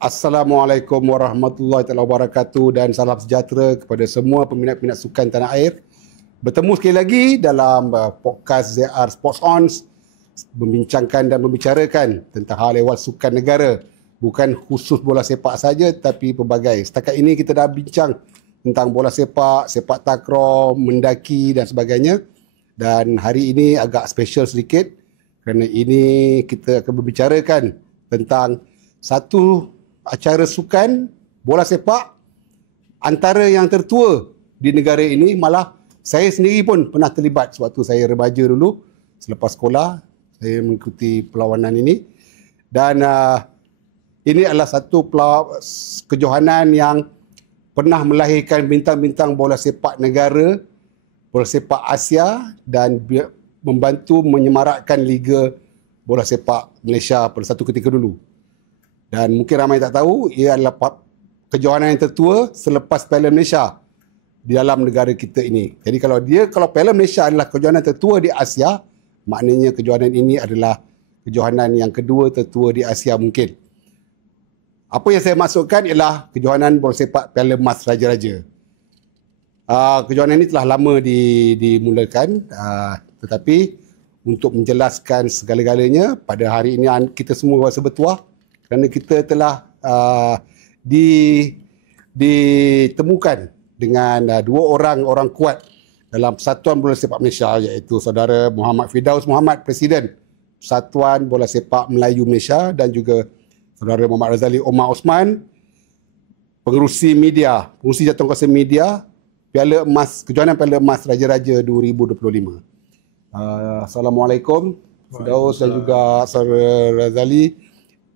Assalamualaikum warahmatullahi wabarakatuh dan salam sejahtera kepada semua peminat-peminat sukan tanah air. Bertemu sekali lagi dalam podcast ZR Sports On, membincangkan dan membicarakan tentang hal ehwal sukan negara. Bukan khusus bola sepak saja tapi pelbagai. Setakat ini kita dah bincang tentang bola sepak, sepak takraw, mendaki dan sebagainya. Dan hari ini agak special sedikit kerana ini kita akan membicarakan tentang satu acara sukan bola sepak antara yang tertua di negara ini. Malah saya sendiri pun pernah terlibat sewaktu saya remaja dulu. Selepas sekolah saya mengikuti perlawanan ini, dan ini adalah satu kejohanan yang pernah melahirkan bintang-bintang bola sepak negara, bola sepak Asia, dan membantu menyemarakkan Liga Bola Sepak Malaysia pada satu ketika dulu. Dan mungkin ramai tak tahu, ia adalah kejohanan yang tertua selepas Piala Malaysia di dalam negara kita ini. Jadi kalau Piala Malaysia adalah kejohanan tertua di Asia, maknanya kejohanan ini adalah kejohanan yang kedua tertua di Asia mungkin. Apa yang saya maksudkan ialah kejohanan bola sepak Piala Emas Raja-Raja. Kejohanan ini telah lama dimulakan, tetapi untuk menjelaskan segala-galanya, pada hari ini kita semua rasa bertuah kerana kita telah ditemukan dengan dua orang kuat dalam Persatuan Bola Sepak Malaysia, iaitu saudara Muhammad Firdaus Muhammad, Presiden Persatuan Bola Sepak Melayu Malaysia, dan juga saudara Muhammad Razali Omar Osman, pengerusi jawatankuasa media Piala Emas, kejohanan Piala Emas Raja-Raja 2025. Assalamualaikum Firdaus dan juga saudara Razali.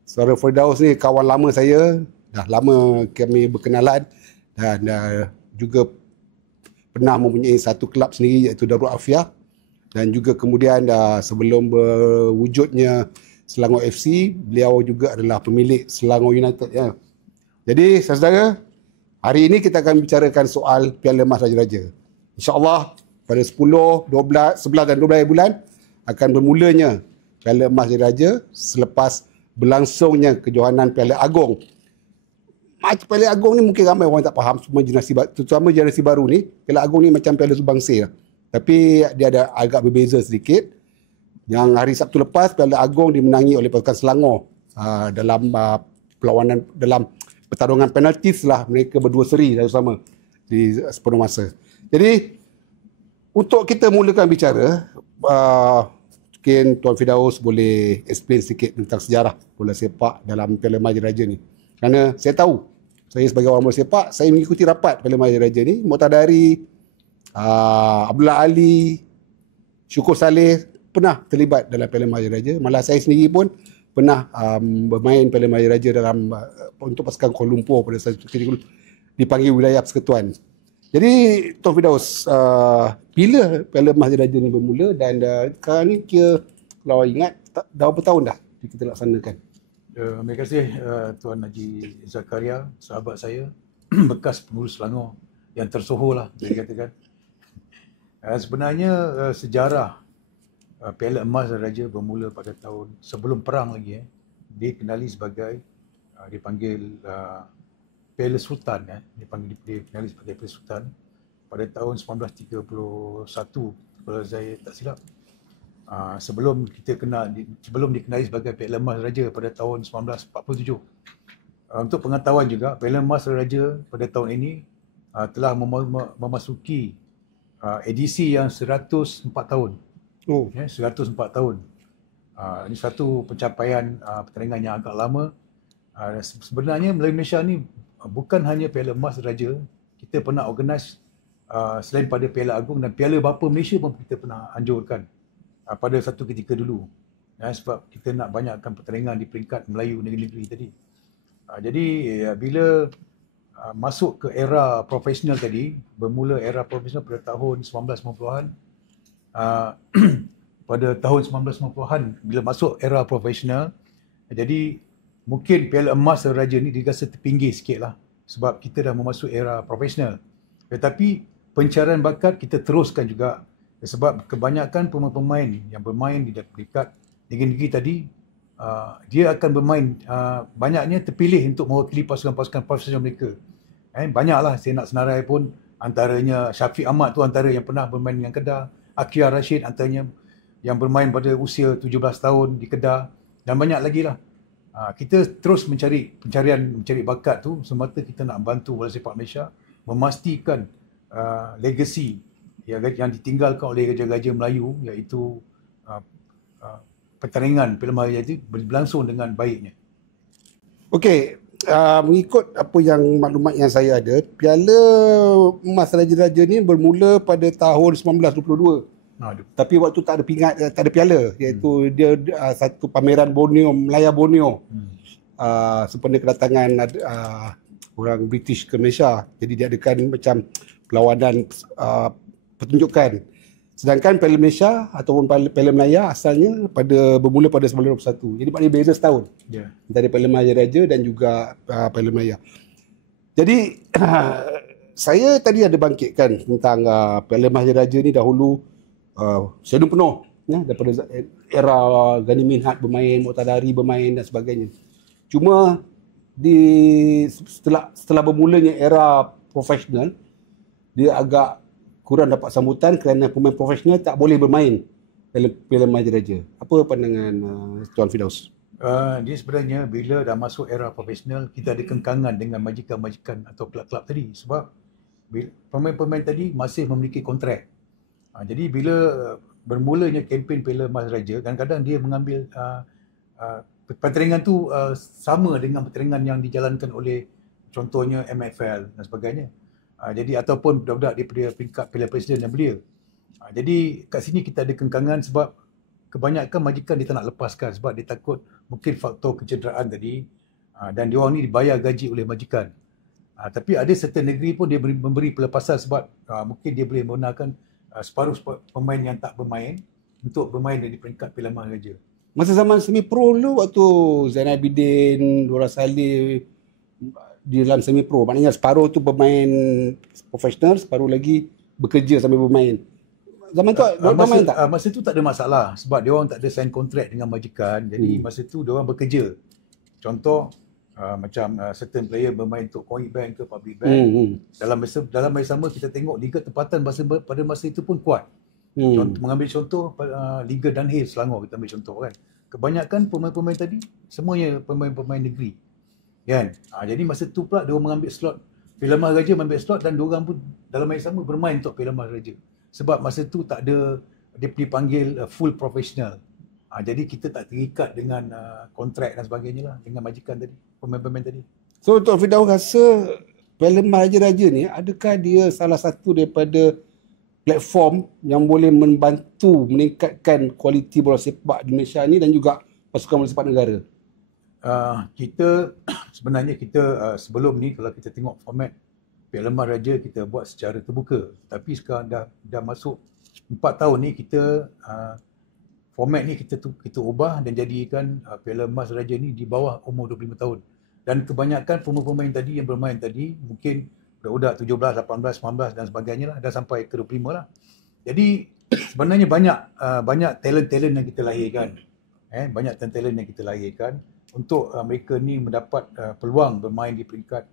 Saudara Firdaus ni kawan lama saya, dah lama kami berkenalan, dan juga pernah mempunyai satu kelab sendiri iaitu Darul Afiah, dan juga kemudian sebelum berwujudnya Selangor FC, beliau juga adalah pemilik Selangor United ya. Jadi saudara, hari ini kita akan bicarakan soal Piala Emas Raja-Raja. InsyaAllah pada 10, 12, 11 dan 12 bulan akan bermulanya Piala Emas Raja-Raja selepas berlangsungnya kejohanan Piala Agong. Piala Agong ni mungkin ramai orang tak faham, terutama generasi baru ni. Piala Agong ni macam Piala Sumbangsi lah. Tapi dia ada agak berbeza sedikit. Yang hari Sabtu lepas, Piala Agong dimenangi oleh pasukan Selangor dalam perlawanan, dalam pertarungan penalti setelah mereka berdua seri sama di sepenuh masa. Jadi untuk kita mulakan bicara, mungkin Tuan Firdaus boleh explain sikit tentang sejarah bola sepak dalam Piala Emas Raja-Raja ni. Kerana saya tahu, saya sebagai orang bola sepak, saya mengikuti rapat Piala Emas Raja-Raja ni. Muqtadari, Abdullah Ali, Syukur Saleh pernah terlibat dalam Piala Emas Raja-Raja. Malah saya sendiri pun pernah bermain Piala Emas Raja-Raja dalam untuk pasukan Kuala Lumpur pada satu ketika dipanggil wilayah persekutuan. Jadi Tuan Firdaus, bila Piala Emas Raja-Raja ni bermula, dan sekarang ni kira kalau ingat dah berapa tahun dah kita laksanakan? Terima kasih Tuan Haji Zakaria, sahabat saya, bekas pengurus Selangor yang tersohor lah boleh dikatakan. Sebenarnya sejarah Piala Emas Raja bermula pada tahun sebelum perang lagi. Dikenali sebagai dipanggil Piala Sultan, dikenali sebagai Piala Sultan pada tahun 1931 kalau saya tak silap. Sebelum dikenali sebagai Piala Emas Raja pada tahun 1947. Untuk pengetahuan juga, Piala Emas Raja pada tahun ini telah memasuki edisi yang 104 tahun. 104 tahun. Ini satu pencapaian pertandingan yang agak lama. Sebenarnya Malaysia ni bukan hanya Piala Emas Raja, kita pernah organise selain pada Piala Agong dan Piala Bapa Malaysia pun kita pernah anjurkan pada satu ketika dulu. Sebab kita nak banyakkan pertandingan di peringkat Melayu negeri-negeri tadi. Jadi bila masuk ke era profesional tadi, bermula era profesional pada tahun 1990-an, pada tahun 1990-an bila masuk era profesional, jadi mungkin Piala Emas Raja ni dirasa terpinggir sikit lah sebab kita dah memasuki era profesional. Tetapi pencarian bakat kita teruskan juga sebab kebanyakan pemain-pemain yang bermain di dekat negeri-negeri tadi dia akan bermain banyaknya terpilih untuk mewakili pasukan-pasukan profesional mereka. Banyaklah saya nak senarai pun, antaranya Syafiq Ahmad tu antara yang pernah bermain dengan Kedah, Akia Rashid antaranya yang bermain pada usia 17 tahun di Kedah, dan banyak lagi lah. Kita terus mencari bakat tu semata kita nak bantu bola sepak Malaysia memastikan legasi yang ditinggalkan oleh Gajah-Gajah Melayu, iaitu pertandingan Piala Maharaja itu berlangsung dengan baiknya. Okey, mengikut apa yang maklumat yang saya ada, Piala Emas Raja-Raja ni bermula pada tahun 1922. Tapi waktu tak ada piala, iaitu dia satu pameran Borneo, Melaya Borneo. Sempena kedatangan orang British ke Malaysia. Jadi dia adakan macam perlawanan pertunjukan. Sedangkan Piala Malaysia ataupun Piala Melaya asalnya bermula pada 1921. Jadi maknanya beza setahun. Antara Piala Maharaja dan juga Piala Melaya. Jadi saya tadi ada bangkitkan tentang Piala Maharaja ni dahulu stadium penuh, daripada era Gani Minhad bermain, Muqtadari bermain dan sebagainya. Cuma setelah bermulanya era profesional, dia agak kurang dapat sambutan kerana pemain profesional tak boleh bermain dalam Piala Maharaja. Apa pandangan Tuan Firdaus? Dia sebenarnya bila dah masuk era profesional, kita ada kengkangan dengan majikan-majikan atau kelab-kelab tadi, sebab pemain-pemain tadi masih memiliki kontrak. Jadi bila bermulanya kempen Piala Maharaja, kadang-kadang dia mengambil pertandingan tu sama dengan pertandingan yang dijalankan oleh contohnya MFL dan sebagainya. Jadi ataupun budak-budak daripada peringkat Piala Presiden yang belia. Jadi kat sini kita ada kengkangan sebab kebanyakan majikan dia tak nak lepaskan sebab dia takut mungkin faktor kecederaan tadi, dan dia orang ni dibayar gaji oleh majikan. Tapi ada certain negeri pun dia memberi pelepasan sebab mungkin dia boleh menggunakan separuh pemain yang tak bermain untuk bermain di peringkat Piala Maharaja. Masa zaman semi-pro dulu, waktu Zainal Abidin, Dora Saleh di dalam semi-pro, maknanya separuh tu bermain profesional, separuh lagi bekerja sambil bermain. Zaman tu bermain tak? Masa tu tak ada masalah sebab dia orang tak ada sign kontrak dengan majikan. Jadi masa tu dia orang bekerja. Contoh macam certain player bermain untuk Coin Bank ke Public Bank. Dalam masa sama kita tengok liga tempatan pada masa itu pun kuat. Mengambil contoh Liga Dunhill Selangor, kita ambil contoh kan. Kebanyakan pemain-pemain tadi semuanya pemain-pemain negeri. Kan? Jadi masa tu pula dia orang mengambil slot Piala Maharaja, mengambil slot, dan dia orang pun dalam masa sama bermain untuk Piala Maharaja. Sebab masa tu tak ada dia dipanggil full professional. Jadi kita tak terikat dengan kontrak dan sebagainya lah dengan majikan tadi, pemain-pemain tadi. So Tuan Firdaus rasa Piala Maharaja ni adakah dia salah satu daripada platform yang boleh membantu meningkatkan kualiti bola sepak di Malaysia ni dan juga pasukan bola sepak negara? Kita sebenarnya sebelum ni kalau kita tengok format Piala Maharaja kita buat secara terbuka, tapi sekarang dah masuk 4 tahun ni kita format ni kita ubah dan jadikan Piala Maharaja ni di bawah umur 25 tahun. Dan kebanyakan pemain-pemain tadi yang bermain tadi mungkin budak-budak 17, 18, 19 dan sebagainya lah, dah sampai ke 25 lah. Jadi sebenarnya banyak talent-talent yang kita lahirkan. Banyak talent yang kita lahirkan untuk mereka ni mendapat peluang bermain di peringkat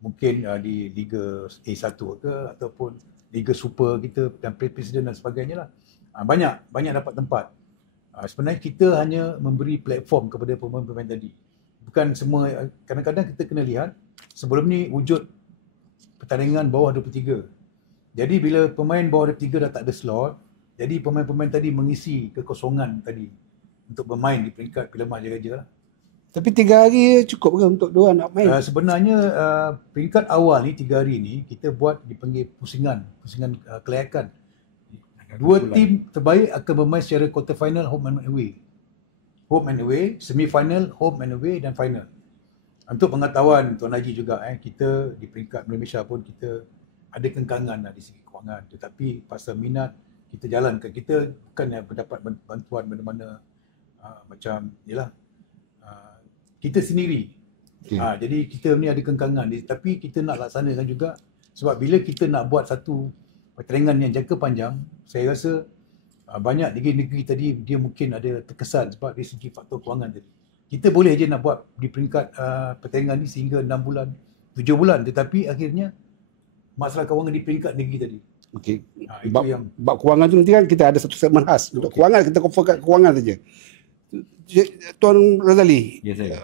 mungkin di Liga A1 ke ataupun Liga Super kita dan Presiden dan sebagainya lah. Banyak dapat tempat. Sebenarnya kita hanya memberi platform kepada pemain-pemain tadi. Bukan semua, kadang-kadang kita kena lihat sebelum ni wujud pertandingan bawah 23. Jadi bila pemain bawah 23 dah tak ada slot, jadi pemain-pemain tadi mengisi kekosongan tadi untuk bermain di peringkat Piala Maharaja lah. Tapi 3 hari cukup ke untuk diorang nak main? Sebenarnya peringkat awal ni 3 hari ni kita buat dipanggil pusingan kelayakan. 2 tim terbaik akan bermain secara quarter final home and away. Home and away, semi final, home and away dan final. Untuk pengetahuan Tuan Haji juga, kita di peringkat Malaysia pun kita ada kengkangan dari segi kewangan, tetapi pasal minat kita jalankan. Kita bukan mendapat bantuan mana-mana macam yalah kita sendiri. Jadi kita ni ada kengkangan, tapi kita nak laksanakan juga sebab bila kita nak buat satu pertandingan yang jangka panjang, saya rasa banyak negeri-negeri tadi dia mungkin ada terkesan sebab dari segi faktor kewangan tadi. kita boleh je nak buat di peringkat pertandingan ni sehingga 6 bulan, 7 bulan, tetapi akhirnya masalah kewangan di peringkat negeri tadi. Okey. Itu yang Bab kewangan tu nanti kan kita ada satu segmen khas untuk kewangan, kita cover kat kewangan saja. Tuan Razali, Ya saya.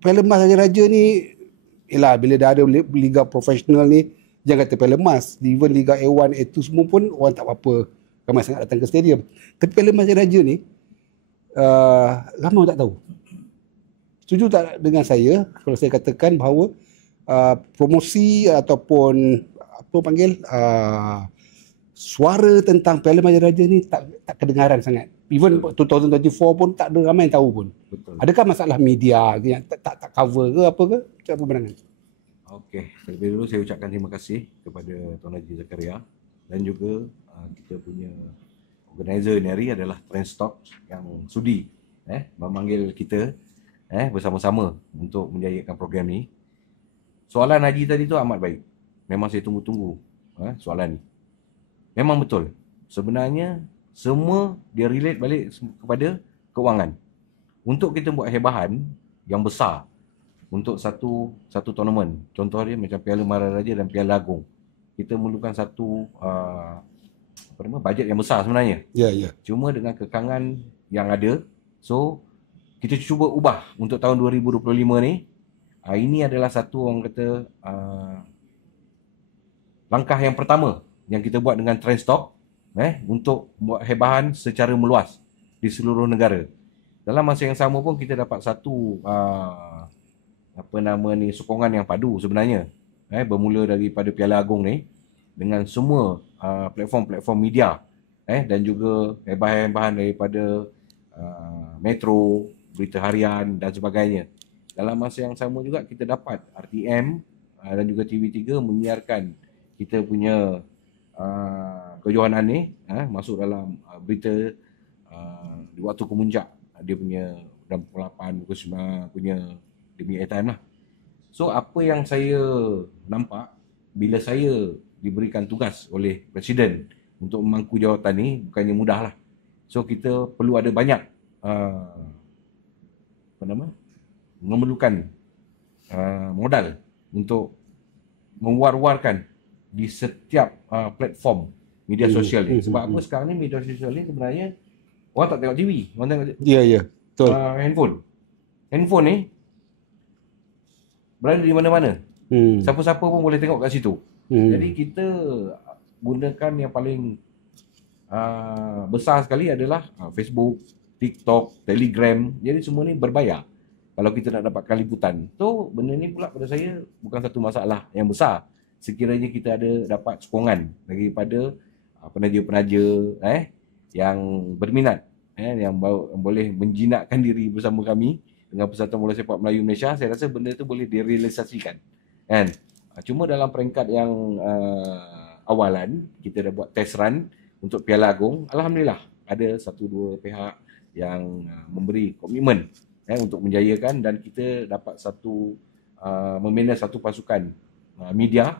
Piala Emas Raja-Raja ni, yelah bila dah ada liga profesional ni, jangan kata Piala Emas, even Liga A1, A2 semua pun orang tak apa-apa ramai sangat datang ke stadium. Tapi Piala Emas Raja ni ramai orang tak tahu. Setuju tak dengan saya kalau saya katakan bahawa promosi ataupun apa panggil suara tentang Piala Emas Raja ni tak kedengaran sangat. Even 2024 pun tak ada ramai yang tahu pun. Betul. Adakah masalah media yang tak cover ke apa ke? Macam apa pandangan? Okey, terlebih dulu saya ucapkan terima kasih kepada Tuan Haji Zakaria dan juga kita punya organizer ni hari adalah Trendstock yang sudi memanggil kita bersama-sama untuk menjayakan program ni. Soalan Haji tadi tu amat baik. Memang saya tunggu-tunggu soalan ni. Memang betul. Sebenarnya semua dia relate balik kepada kewangan. Untuk kita buat hebahan yang besar untuk satu tournament, contoh dia macam Piala Maharaja dan Piala Agong, kita memerlukan satu bajet yang besar sebenarnya. Ya, ya. Cuma dengan kekangan yang ada, so kita cuba ubah untuk tahun 2025 ni. Ini adalah satu orang kata langkah yang pertama yang kita buat dengan Trendstock untuk buat hebahan secara meluas di seluruh negara. Dalam masa yang sama pun kita dapat satu sokongan yang padu sebenarnya, bermula daripada Piala Agong ni dengan semua platform-platform media dan juga hebahan-hebahan daripada Metro, Berita Harian dan sebagainya. Dalam masa yang sama juga kita dapat RTM dan juga TV3 menyiarkan kita punya kejohanan ni masuk dalam berita di waktu kemuncak dia punya dalam pukul 8, pukul 9 punya dia punya airtime lah. So apa yang saya nampak bila saya diberikan tugas oleh Presiden untuk memangku jawatan ni bukannya mudah lah. So kita perlu ada banyak memerlukan modal untuk mewar-warkan di setiap platform media sosial ni. Sebab apa sekarang ni media sosial ni sebenarnya orang tak tengok TV, orang tengok Betul. handphone ni berada di mana-mana. Siapa-siapa pun boleh tengok kat situ. Jadi kita gunakan yang paling besar sekali adalah Facebook, TikTok, Telegram. Jadi semua ni berbayar kalau kita nak dapatkan liputan. So benda ni pula pada saya bukan satu masalah yang besar sekiranya kita ada dapat sokongan daripada penaja-penaja yang berminat, yang boleh menjinakkan diri bersama kami dengan Persatuan Bola Sepak Melayu Malaysia. Saya rasa benda tu boleh direalisasikan kan. Cuma dalam peringkat yang awalan kita dah buat test run untuk Piala Agong. Alhamdulillah ada 1-2 pihak yang memberi komitmen untuk menjayakan, dan kita dapat membina satu pasukan media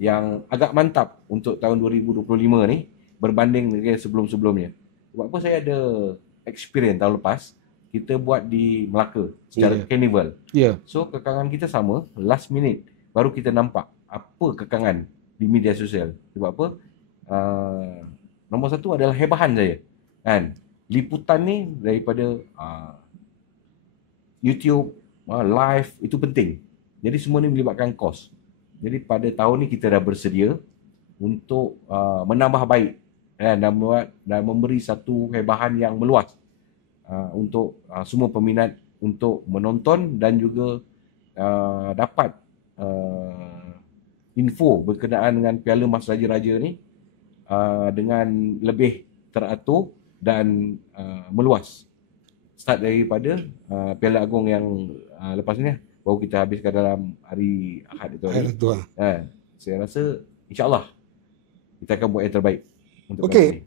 yang agak mantap untuk tahun 2025 ni berbanding dengan sebelum-sebelumnya. Sebab apa saya ada experience tahun lepas kita buat di Melaka secara carnival. So kekangan kita sama, last minute baru kita nampak apa kekangan di media sosial. Sebab apa? Nombor satu adalah hebahan saya. Kan? Liputan ni daripada YouTube, live itu penting. Jadi semua ni melibatkan kos. Jadi pada tahun ni kita dah bersedia untuk menambah baik dan memberi satu hebahan yang meluas untuk semua peminat untuk menonton dan juga dapat info berkenaan dengan Piala Emas Raja-Raja ni dengan lebih teratur dan meluas. Start daripada Piala Agong yang lepas ni baru kita habiskan dalam hari Ahad itu. Saya rasa insya-Allah kita akan buat yang terbaik untuk Okey.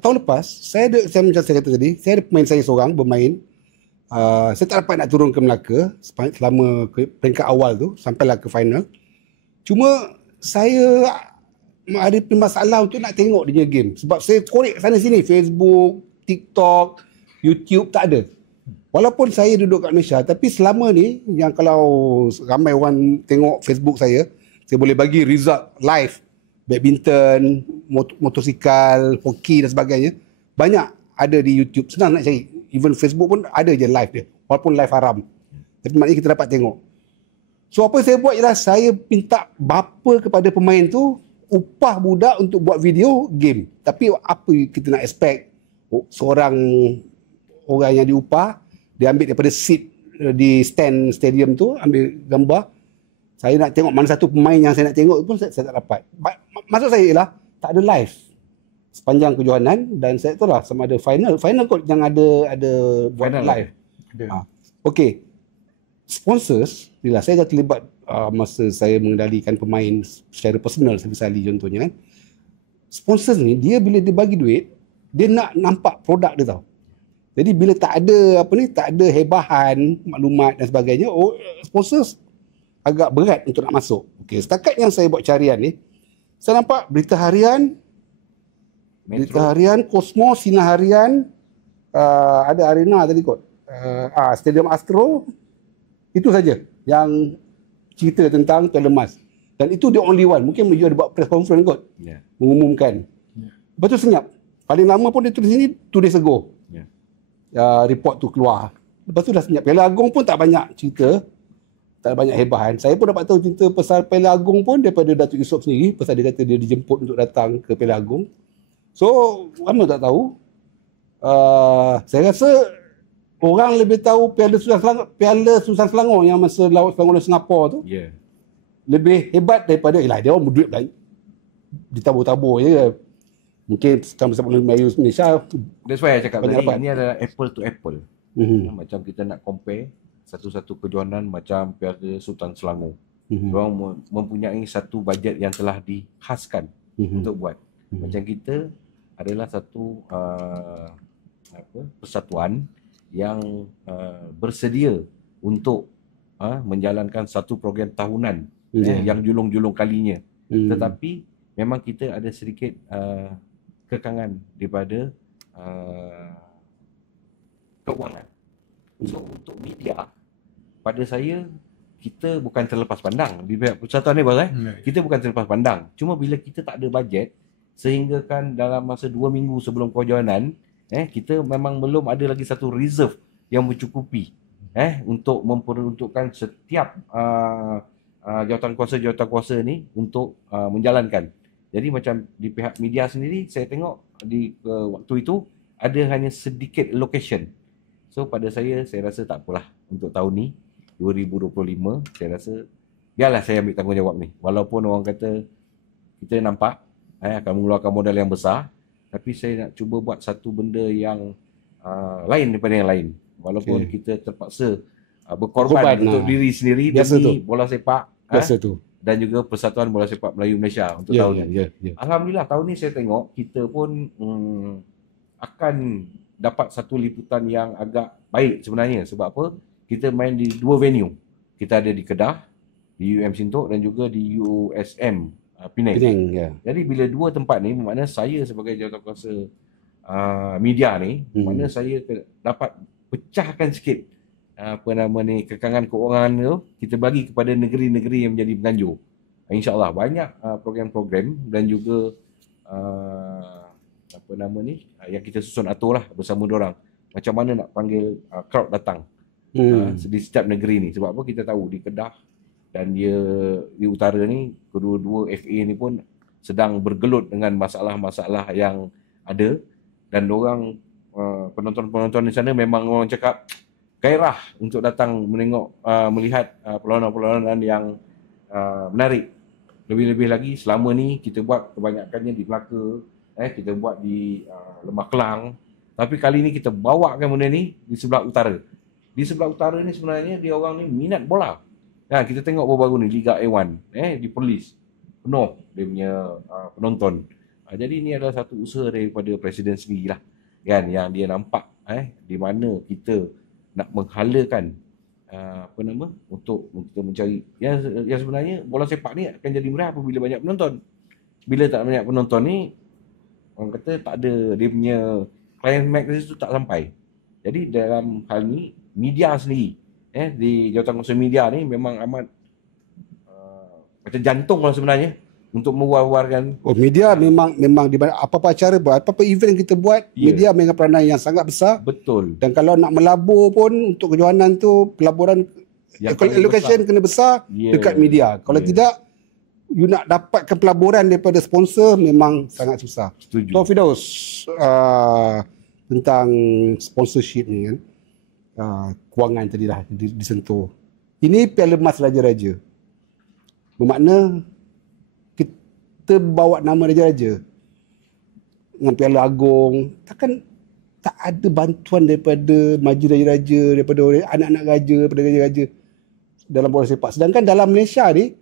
Tahun lepas macam saya kata tadi, saya ada pemain saya seorang bermain. Saya tak dapat nak turun ke Melaka selama peringkat awal tu sampailah ke final. Cuma saya ada masalah untuk nak tengok dia game sebab saya korek sana sini, Facebook, TikTok, YouTube tak ada. Walaupun saya duduk kat Malaysia, tapi selama ni yang kalau ramai orang tengok Facebook saya boleh bagi result live badminton, motosikal, hoki dan sebagainya. Banyak ada di YouTube. Senang nak cari. Even Facebook pun ada je live dia. Walaupun live haram. Tapi maknanya kita dapat tengok. So apa saya buat ialah saya minta bapa kepada pemain tu upah budak untuk buat video game. Tapi apa kita nak expect seorang orang yang diupah, dia ambil daripada seat di stand stadium tu, ambil gambar. Saya nak tengok mana satu pemain yang saya nak tengok pun saya tak dapat. Maksud saya ialah tak ada live sepanjang kejohanan, dan saya tahu lah sama ada final kot yang ada buat Final live. Okey. Sponsors, bila saya dah terlibat masa saya mengendalikan pemain secara personal, misalnya contohnya kan. Sponsors ni dia bila dia bagi duit, dia nak nampak produk dia tau. Jadi bila tak ada hebahan, maklumat dan sebagainya, sponsors agak berat untuk nak masuk. Okey, setakat yang saya buat carian ni, saya nampak berita harian, Cosmo, Sinar Harian, ada Arena tadi kot. Stadium Astro, itu saja yang cerita tentang Piala Emas. Dan itu the only one. Mungkin dia ada buat press conference kot. Mengumumkan. Lepas tu senyap. Paling lama pun dia tulis sini 2 days ago. Report tu keluar. Lepas tu dah senyap. Piala Agong pun tak banyak cerita. Tak banyak hebahan. Saya pun dapat tahu cerita pasal Piala Agong pun daripada Datuk Yusof sendiri. Pasal dia kata dia dijemput untuk datang ke Piala Agong. So, mana tak tahu. Saya rasa orang lebih tahu Piala Susan Selangor yang masa laut Selangor dan Singapura tu. Lebih hebat daripada, dia orang berduit lah. Ditabur-tabur je. Mungkin sekarang bersama Melayu Malaysia. That's why saya cakap tadi, dapat. ini adalah apple to apple. Macam kita nak compare satu-satu kejohanan macam Piala Sultan Selangor. Orang mempunyai satu bajet yang telah dikhaskan untuk buat. Macam kita adalah satu persatuan yang bersedia untuk menjalankan satu program tahunan yang julung-julung kalinya. Tetapi memang kita ada sedikit kekangan daripada keuangan. So untuk media, pada saya, kita bukan terlepas pandang di pihak persatuan ni, kita bukan terlepas pandang. Cuma bila kita tak ada bajet, sehingga kan dalam masa 2 minggu sebelum kejohanan, kita memang belum ada lagi satu reserve yang mencukupi untuk memperuntukkan setiap jawatan kuasa ni untuk menjalankan. Jadi macam di pihak media sendiri, saya tengok di waktu itu ada hanya sedikit location. So pada saya rasa tak apalah untuk tahun ni 2025, saya rasa biarlah saya ambil tanggungjawab ni. Walaupun orang kata kita nampak akan mengeluarkan modal yang besar, tapi saya nak cuba buat satu benda yang lain daripada yang lain. Walaupun kita terpaksa berkorban untuk diri sendiri demi bola sepak dan juga Persatuan Bola Sepak Melayu Malaysia untuk tahun ni. Alhamdulillah tahun ni saya tengok kita pun akan dapat satu liputan yang agak baik sebenarnya. Sebab apa? Kita main di 2 venue. Kita ada di Kedah, di UM Sintok dan juga di USM Penang. Jadi bila 2 tempat ni, maknanya saya sebagai jawatankuasa media ni, maknanya saya dapat pecahkan sikit kekangan keuangan tu, kita bagi kepada negeri-negeri yang menjadi penganjur. InsyaAllah banyak program-program dan juga yang kita susun atur lah bersama diorang. Macam mana nak panggil crowd datang di setiap negeri ni. Sebab apa, kita tahu di Kedah dan di utara ni, kedua-dua FA ni pun sedang bergelut dengan masalah-masalah yang ada. Dan diorang penonton-penonton di sana memang orang cakap gairah untuk datang menengok, melihat perlawanan-perlawanan yang menarik. Lebih-lebih lagi selama ni kita buat kebanyakannya di Melaka, kita buat di Lembah Kelang. Tapi kali ni kita bawakan benda ni di sebelah utara. Di sebelah utara ni sebenarnya dia orang ni minat bola. Kita tengok baru-baru ni Liga A1 di Perlis penuh dia punya penonton. Jadi ini adalah satu usaha daripada Presiden sendirilah kan, yang dia nampak di mana kita nak menghalakan untuk kita mencari yang sebenarnya bola sepak ni akan jadi murah apabila banyak penonton. Bila tak banyak penonton ni, orang kata tak ada dia punya climax tu tak sampai. Jadi dalam hal ni media sendiri di Jawatankuasa Media ni memang amat macam jantung lah sebenarnya untuk mewar-warkan. Media memang di apa-apa acara buat, apa-apa event kita buat, media memang peranan yang sangat besar. Betul. Dan kalau nak melabur pun untuk kejohanan tu, pelaburan allocation kena besar dekat media. Kalau tidak, you nak dapatkan pelaburan daripada sponsor memang sangat susah. Setuju. Tuan Firdaus, tentang sponsorship ni kan, kewangan tadi dah disentuh. Ini Piala Emas Raja-Raja. Bermakna kita bawa nama Raja-Raja dengan Piala Agong, takkan tak ada bantuan daripada majlis Raja-Raja, daripada anak-anak raja, daripada raja-raja dalam bola sepak. Sedangkan dalam Malaysia ni,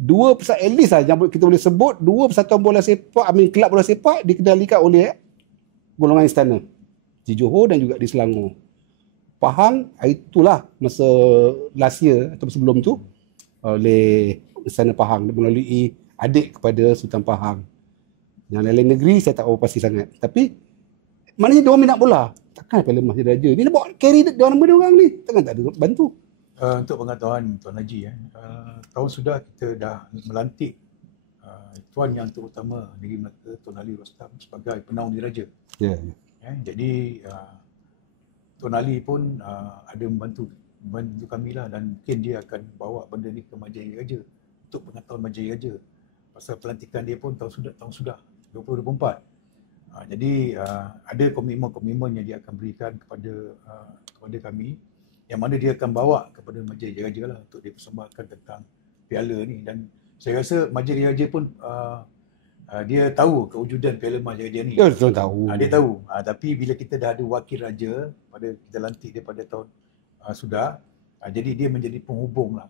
at least lah yang kita boleh sebut, 2 persatuan bola sepak, kelab bola sepak dikendalikan oleh golongan istana di Johor dan juga di Selangor. Pahang, itulah masa last year atau sebelum tu oleh Istana Pahang melalui adik kepada Sultan Pahang. Yang lain-lain negeri saya tak tahu pasti sangat. Tapi maknanya diorang minat bola. Takkan Piala Emas Raja ni bawa carry nama diorang ni. Takkan tak ada bantu. Untuk pengetahuan Tuan Haji, tahun sudah kita dah melantik Tuan Yang Terutama Negeri Melaka Tuan Ali Rostam sebagai penaung diraja. Jadi Tuan Ali pun ada membantu kami lah, dan mungkin dia akan bawa benda ni ke Majlis Raja untuk pengetahuan Majlis Raja. Pasal pelantikan dia pun tahun sudah 2024. Jadi ada komitmen-komitmen yang dia akan berikan kepada kami, yang mana dia akan bawa kepada Majlis Raja lah untuk dipersembahkan tentang piala ni. Dan saya rasa Majlis Raja pun dia tahu kewujudan Piala Emas Raja ni. Ya, betul tahu. Dia tahu. Tapi bila kita dah ada wakil raja, kita lantik dia pada tahun sudah, jadi dia menjadi penghubung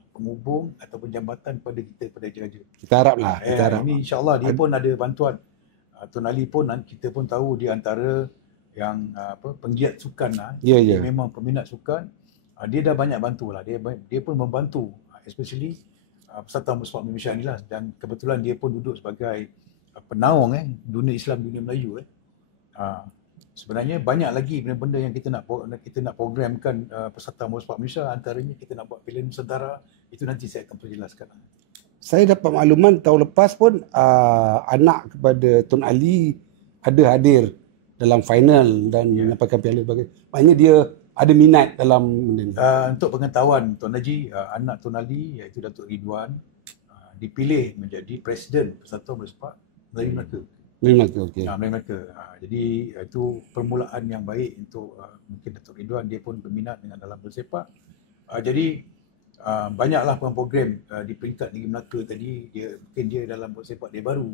ataupun jambatan pada kita, pada raja. Kita haraplah. Ini insyaAllah dia pun ada bantuan. Tuan Ali pun, kita pun tahu dia antara yang penggiat sukan lah. Dia memang peminat sukan. Dia dah banyak bantu lah. Dia pun membantu, especially Persatuan Bersepak Malaysia ni lah. Dan kebetulan dia pun duduk sebagai penaung dunia Islam, dunia Melayu. Sebenarnya banyak lagi benda-benda yang kita nak programkan Persatuan Bersepak Malaysia. Antaranya kita nak buat pilihan Nusantara. Itu nanti saya akan perjelaskan. Saya dapat makluman tahun lepas pun anak kepada Tun Ali ada hadir dalam final dan mendapatkan piala. Maknanya dia ada minat dalam benda ni. Untuk pengetahuan Tuan Haji, anak Tun Ali iaitu Datuk Ridwan dipilih menjadi Presiden Persatuan Bersepak Melayu Melaka. Okey. Melayu Melaka. Jadi itu permulaan yang baik untuk mungkin Datuk Ridwan, dia pun berminat dengan dalam bersepak. Jadi banyaklah program di peringkat Negeri Melaka tadi, mungkin dia dalam bersepak dia baru.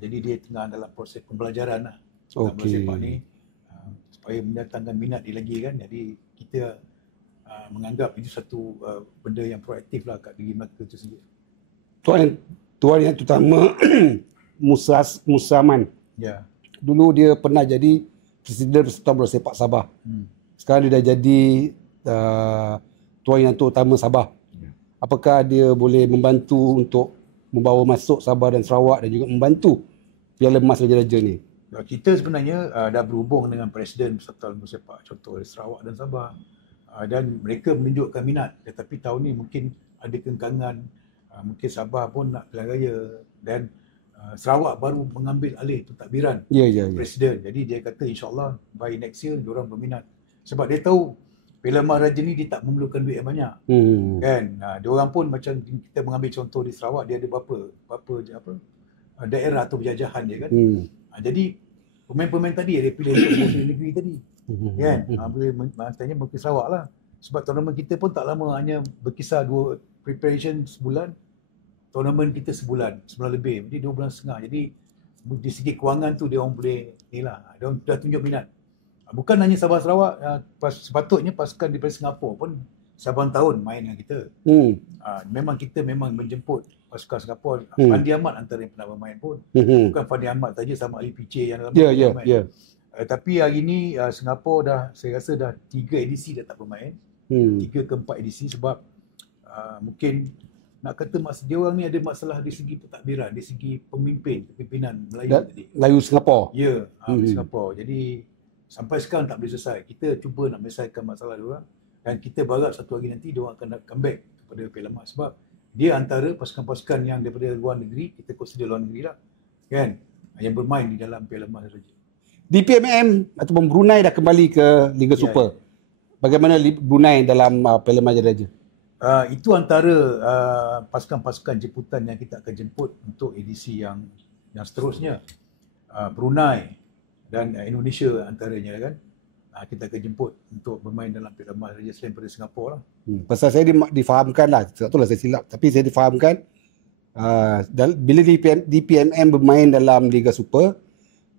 Jadi dia tengah dalam proses pembelajaran lah dalam bersepak ni, supaya mendatangkan minat dia lagi kan. Jadi kita menganggap itu satu benda yang proaktif lah kat Negeri Melaka itu sendiri. Tuan yang terutama Musa Aman. Dulu dia pernah jadi Presiden Persatuan Bola Sepak Sabah. Sekarang dia dah jadi Tuan Yang Terutama Sabah. Apakah dia boleh membantu untuk membawa masuk Sabah dan Sarawak dan juga membantu Piala Emas Raja-Raja ni? Kita sebenarnya dah berhubung dengan Presiden Persatuan Bola Sepak, contoh Sarawak dan Sabah. Dan mereka menunjukkan minat. Tetapi tahun ni mungkin ada kengkangan. Mungkin Sabah pun nak pilihan raya. Dan Sarawak baru mengambil alih pentadbiran Presiden. Jadi dia kata insyaAllah by next year diorang berminat. Sebab dia tahu Piala Emas Raja ni dia tak memerlukan duit yang banyak. Kan? Diorang pun macam kita mengambil contoh di Sarawak, dia ada berapa daerah atau penjajahan dia kan. Jadi pemain-pemain tadi dia pilih untuk negeri tadi. Kan? Boleh matanya mungkin Sarawak lah. Sebab tournament kita pun tak lama, hanya berkisar preparation sebulan. Tournament kita sebulan lebih. Jadi 2 bulan setengah. Jadi di segi kewangan tu dia orang boleh dia orang dah tunjuk minat. Bukan hanya Sabah Sarawak, sepatutnya pasukan daripada Singapura pun saban tahun main dengan kita. Memang kita menjemput pasukan Singapura. Fandi Ahmad antara yang pernah bermain pun. Bukan Fandi Ahmad saja, sama Ali Piche yang dalam main. Tapi hari ni Singapura dah, saya rasa dah 3 edisi dah tak bermain. 3 ke 4 edisi sebab mungkin nak kata dia orang ni ada masalah di segi pentadbiran, di segi kepimpinan Melayu tadi. Melayu Singapura. Singapura. Jadi sampai sekarang tak boleh selesai. Kita cuba nak menyelesaikan masalah dia orang. Dan kita berharap satu hari nanti dia orang akan comeback kepada Piala Mat sebab dia antara pasukan-pasukan yang daripada luar negeri, kita consider luar negeri lah, kan, yang bermain di dalam Piala Mat Raja. DPMM ataupun Brunei dah kembali ke Liga Super. Bagaimana Brunei dalam Piala Mat Raja? Itu antara pasukan-pasukan jemputan yang kita akan jemput untuk edisi yang seterusnya. Brunei dan Indonesia antaranya kan. Kita akan jemput untuk bermain dalam Piala Mat Raja selain daripada Singapura lah. Pasal saya difahamkan lah, tak tahu lah saya silap, tapi saya difahamkan bila DPMM bermain dalam Liga Super,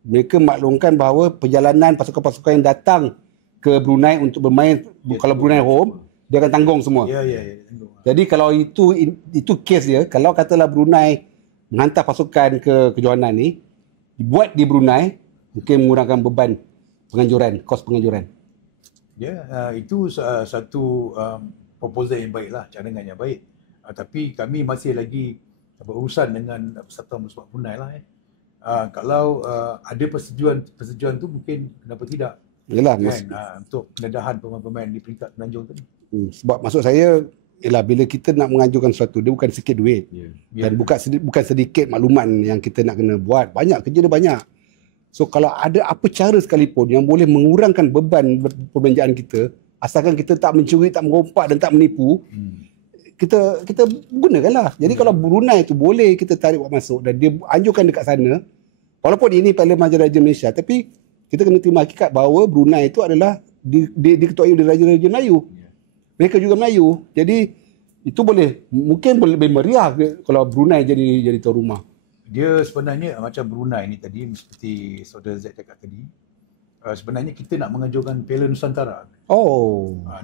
mereka maklumkan bahawa perjalanan pasukan-pasukan yang datang ke Brunei untuk bermain, kalau Brunei home, dia akan tanggung semua. Ya, tanggung. Jadi kalau itu case dia, kalau katalah Brunei menghantar pasukan ke kejohanan ni, dibuat di Brunei, mungkin mengurangkan beban penganjuran, kos penganjuran. Ya, itu satu proposal yang baik lah, cadangan yang baik. Tapi kami masih lagi berurusan dengan Persatuan Bola Brunei lah. Kalau ada persetujuan tu mungkin kenapa tidak? Yalah, kan, untuk pendedahan pemain-pemain di peringkat penanjung tadi. Sebab maksud saya ialah bila kita nak mengajukan sesuatu, dia bukan sikit duit. Dan bukan sedikit makluman yang kita nak kena buat. Banyak, kerja dia banyak. So kalau ada apa cara sekalipun yang boleh mengurangkan beban perbelanjaan kita, asalkan kita tak mencuri, tak merompak dan tak menipu, kita gunakanlah. Jadi kalau Brunei tu boleh kita tarik buat masuk dan dia anjurkan dekat sana, walaupun ini Piala Mat Raja Malaysia, tapi kita kena terima hakikat bahawa Brunei itu adalah diketuai oleh Raja-Raja Melayu. Mereka juga Melayu. Jadi itu mungkin boleh lebih meriah kalau Brunei jadi tuan rumah. Dia sebenarnya macam Brunei ni tadi, seperti Saudara Z cakap tadi, sebenarnya kita nak mengajukan Piala Nusantara.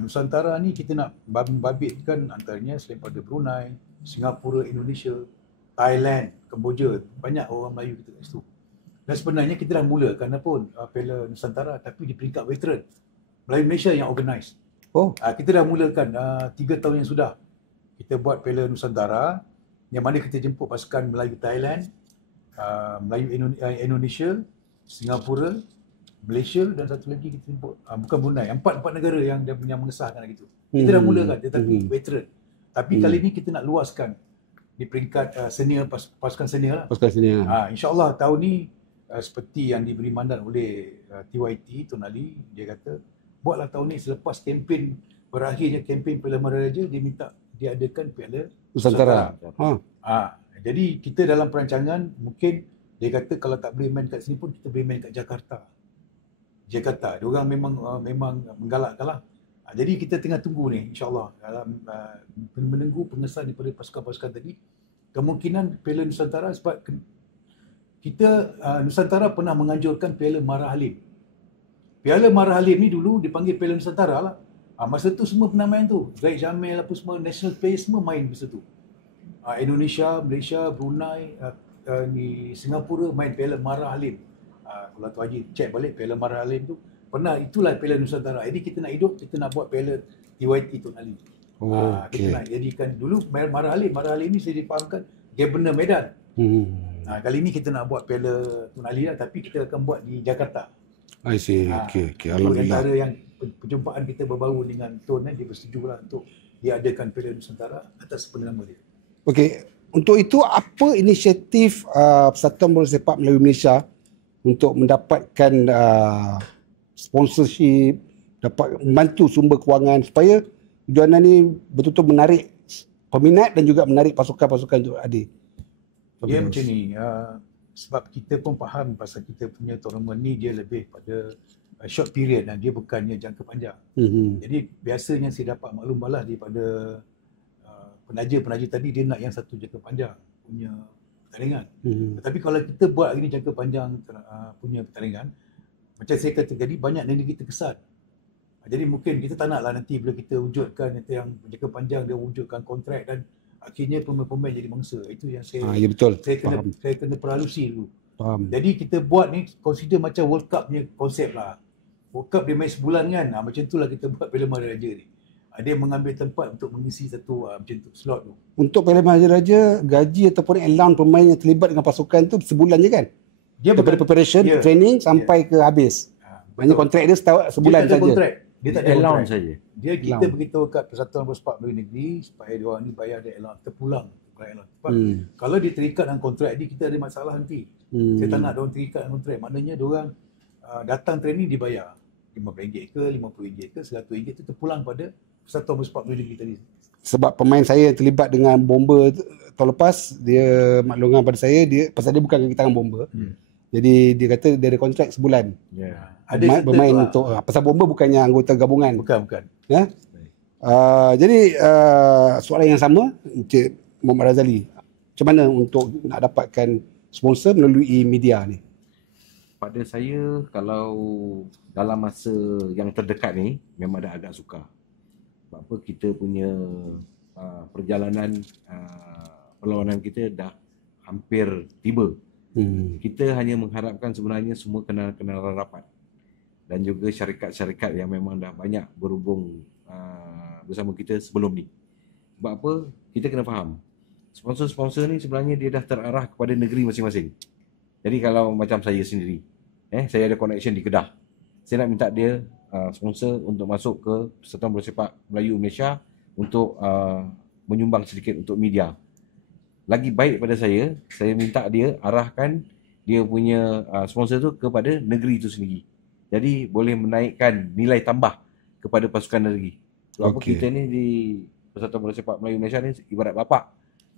Nusantara ni kita nak babitkan antaranya selain pada Brunei, Singapura, Indonesia, Thailand, Kemboja. Banyak orang Melayu kita kat situ. Dan sebenarnya kita dah mulakan pun Piala Nusantara, tapi di peringkat veteran. Melayu Malaysia yang organize. Kita dah mulakan 3 tahun yang sudah. Kita buat Piala Nusantara yang mana kita jemput pasukan Melayu Thailand, Melayu Indonesia, Singapura, Malaysia dan satu lagi kita jemput bukan Brunei. 4 negara yang mengesahkan gitu. Kita dah mulakan tetapi veteran. Tapi kali ni kita nak luaskan di peringkat senior, pasukan senior lah. Pasukan senior. InsyaAllah tahun ni seperti yang diberi mandat oleh TYT Tun Ali, dia kata buatlah tahun ni selepas kempen berakhirnya kempen Piala Mat Raja, dia minta diadakan Piala Nusantara. Jadi kita dalam perancangan mungkin dia kata kalau tak boleh main kat sini pun kita boleh main kat Jakarta. Dia orang memang menggalakkan lah. Jadi kita tengah tunggu ni insyaAllah dalam menunggu pengesahan daripada pasukan-pasukan tadi. Kemungkinan Piala Nusantara sebab kita Nusantara pernah menganjurkan Piala Mara Halim. Piala Mara Halim ni dulu dipanggil Piala Nusantara lah. Masa tu semua pernah main tu. Zaid Jamil apa semua, national players semua main masa tu. Indonesia, Malaysia, Brunei, ni Singapura main Piala Mara Halim. Kalau Tuan Haji cek balik Piala Mara Halim tu, pernah itulah Piala Nusantara. Jadi kita nak hidup, kita nak buat Piala TYT Tun Ali. Kita nak jadikan dulu Mara Halim ni saya difahamkan Governor Medan. Kali ni kita nak buat Piala Tun Ali lah, tapi kita akan buat di Jakarta. I see. Alhamdulillah. Antara yang perjumpaan kita berbaru dengan Tun, dia bersetujulah untuk diadakan Piala Nusantara atas nama dia. Okey, untuk itu apa inisiatif Persatuan Bola Sepak Melayu Malaysia untuk mendapatkan sponsorship, dapat membantu sumber kewangan supaya kejohanan ni betul-betul menarik peminat dan juga menarik pasukan-pasukan untuk hadir? Dia macam ni, sebab kita pun faham pasal kita punya tournament ni dia lebih pada short period dan dia bukannya jangka panjang. Jadi biasanya saya dapat maklum balas daripada penaja tadi, dia nak yang satu jangka panjang punya pertandingan. Tetapi kalau kita buat ini jangka panjang punya pertandingan, macam saya kata tadi, banyak negeri kita kesat. Jadi mungkin kita tak naklah nanti bila kita wujudkan yang jangka panjang, dia wujudkan kontrak dan akhirnya pemain-pemain jadi mangsa. Itu yang saya ya betul. Saya kena peralusi dulu. Faham. Jadi kita buat ni consider macam World Cup punya konsep lah. World Cup dia main sebulan kan. Macam itulah kita buat Piala Mat Raja ni. Dia mengambil tempat untuk mengisi satu macam tu slot tu. Untuk Piala Mat Raja, gaji ataupun allowance pemain yang terlibat dengan pasukan tu sebulan je kan? Dia daripada preparation, training sampai ke habis. Hanya kontrak dia sebulan saja. Dia tak ada allowance kontrak. saja. Dia kita beritahu kat Persatuan Bersepak Pegawai Negeri supaya dia orang ni bayar dia allowance terpulang. Sebab kalau dia terikat dengan kontrak ni, kita ada masalah nanti. Saya tak nak dia orang terikat dengan kontrak. Maknanya dia orang datang training dibayar RM50 ke, RM50 ke, RM100 tu terpulang pada Persatuan Bersepak Pegawai Negeri tadi. Sebab pemain saya yang terlibat dengan bomba tahun lepas, dia maklumkan pada saya, dia pasal dia bukan kaki tangan bomba. Jadi dia kata dia ada kontrak sebulan. Ada bermain untuk pasal bomba bukannya anggota gabungan. Bukan. Ya. Jadi soalan yang sama Encik Muhammad Razali. Macam mana untuk nak dapatkan sponsor melalui media ni? Pada saya, kalau dalam masa yang terdekat ni memang dah agak sukar. Sebab apa, kita punya perjalanan perlawanan kita dah hampir tiba. Kita hanya mengharapkan sebenarnya semua kenalan rapat dan juga syarikat-syarikat yang memang dah banyak berhubung bersama kita sebelum ni. Sebab apa, kita kena faham, sponsor-sponsor ni sebenarnya dia dah terarah kepada negeri masing-masing. Jadi kalau macam saya sendiri, saya ada connection di Kedah, saya nak minta dia sponsor untuk masuk ke Persatuan Bersepak Melayu Malaysia untuk menyumbang sedikit untuk media. Lagi baik pada saya minta dia arahkan dia punya sponsor tu kepada negeri itu sendiri. Jadi boleh menaikkan nilai tambah kepada pasukan negeri. Sebab kita ni di Persatuan Bersepak Melayu Malaysia ni ibarat bapak.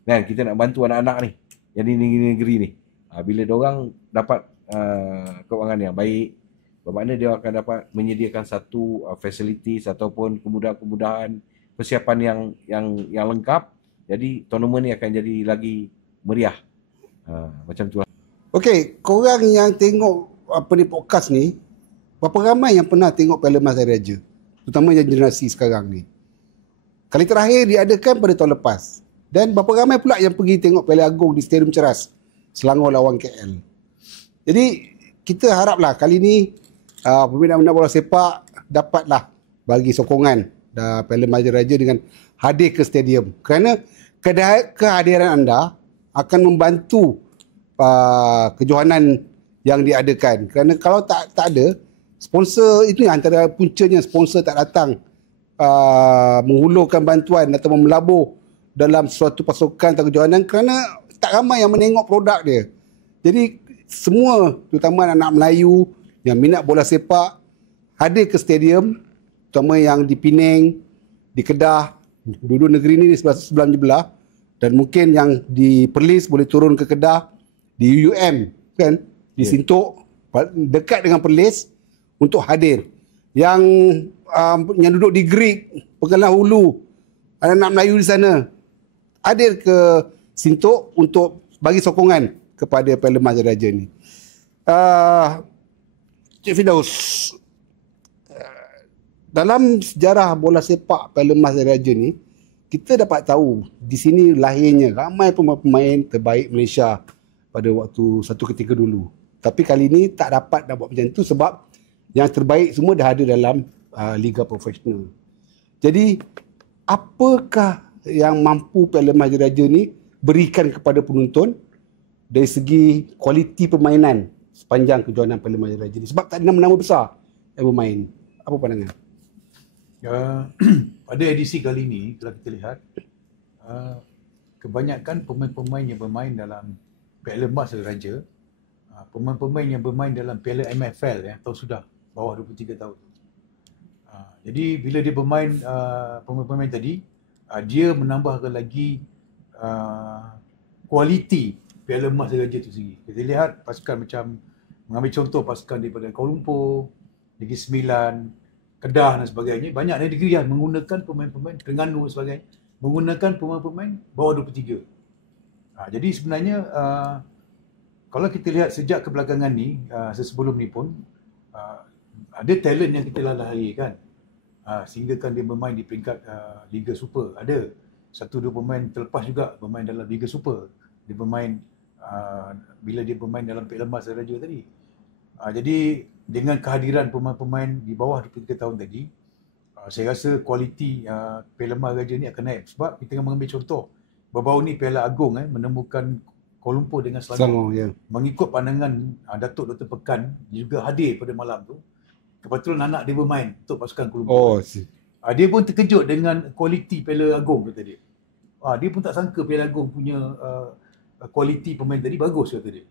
Kan, kita nak bantu anak-anak ni yang di negeri ni. Bila diorang dapat keuangan yang baik, bermakna dia akan dapat menyediakan satu facilities ataupun kemudahan-kemudahan persiapan yang lengkap. Jadi tournament ni akan jadi lagi meriah. Macam tu lah. Okey, korang yang tengok podcast ni, berapa ramai yang pernah tengok Piala Emas Hari Raya? Terutama yang generasi sekarang ni. Kali terakhir diadakan pada tahun lepas. Dan berapa ramai pula yang pergi tengok Piala Agong di Stadium Ceras, Selangor lawan KL. Jadi kita haraplah kali ni peminat-peminat bola sepak dapatlah bagi sokongan Piala Emas Hari Raya dengan hadir ke stadium. Kerana kehadiran anda akan membantu kejohanan yang diadakan. Kerana kalau tak ada, sponsor itu antara puncanya sponsor tak datang menghulurkan bantuan atau melabur dalam suatu pasukan atau kejohanan kerana tak ramai yang menengok produk dia. Jadi semua, terutama anak Melayu yang minat bola sepak, hadir ke stadium, terutama yang di Penang, di Kedah, dua-dua negeri ni sebelah menyebelah, dan mungkin yang di Perlis boleh turun ke Kedah, di UM kan, di Sintok dekat dengan Perlis untuk hadir. Yang duduk di Greek, Pegelang Hulu, anak-anak Melayu di sana hadir ke Sintok untuk bagi sokongan kepada Piala Emas Hari Raya ni. Cik Firdaus, dalam sejarah bola sepak Piala Emas Hari Raya ni, kita dapat tahu di sini lahirnya ramai pemain terbaik Malaysia pada waktu satu ketika dulu. Tapi kali ni tak dapat nak buat macam tu sebab yang terbaik semua dah ada dalam liga profesional. Jadi apakah yang mampu Piala Emas Hari Raya ni berikan kepada penonton dari segi kualiti permainan sepanjang kejohanan Piala Emas Hari Raya ni? Sebab tak ada nama-nama besar yang bermain. Apa pandangan? Pada edisi kali ini, kalau kita lihat, kebanyakan pemain-pemain yang bermain dalam Piala Emas Hari Raya, pemain-pemain yang bermain dalam Piala MFL yang tahu sudah bawah 23 tahun. Jadi bila dia bermain pemain-pemain tadi, dia menambahkan lagi kualiti Piala Emas Hari Raya itu sendiri. Kita lihat pasukan macam, mengambil contoh pasukan daripada Kuala Lumpur, Negeri Sembilan, Kedah dan sebagainya, banyak negeri yang menggunakan pemain-pemain, Terengganu dan sebagainya, menggunakan pemain-pemain bawah 23. Jadi sebenarnya kalau kita lihat sejak kebelakangan ni, sebelum ni pun ada talent yang kita lahirkan, sehinggakan dia bermain di peringkat Liga Super. Ada satu dua pemain terlepas juga bermain dalam Liga Super. Dia bermain bila dia bermain dalam Piala Emas Hari Raya tadi. Jadi dengan kehadiran pemain-pemain di bawah 23 tahun tadi, saya rasa kualiti Piala Emas Hari Raya ni akan naik. Sebab kita mengambil contoh, baru-baru ni Piala Agong menemukan Kuala Lumpur dengan Selangor. Yeah. Mengikut pandangan Datuk Dr. Pekan, dia juga hadir pada malam tu. kebetulan anak dia bermain untuk pasukan Kuala Lumpur. Oh, Dia pun terkejut dengan kualiti Piala Agong kata dia. Dia pun tak sangka Piala Agong punya kualiti pemain tadi bagus kata dia.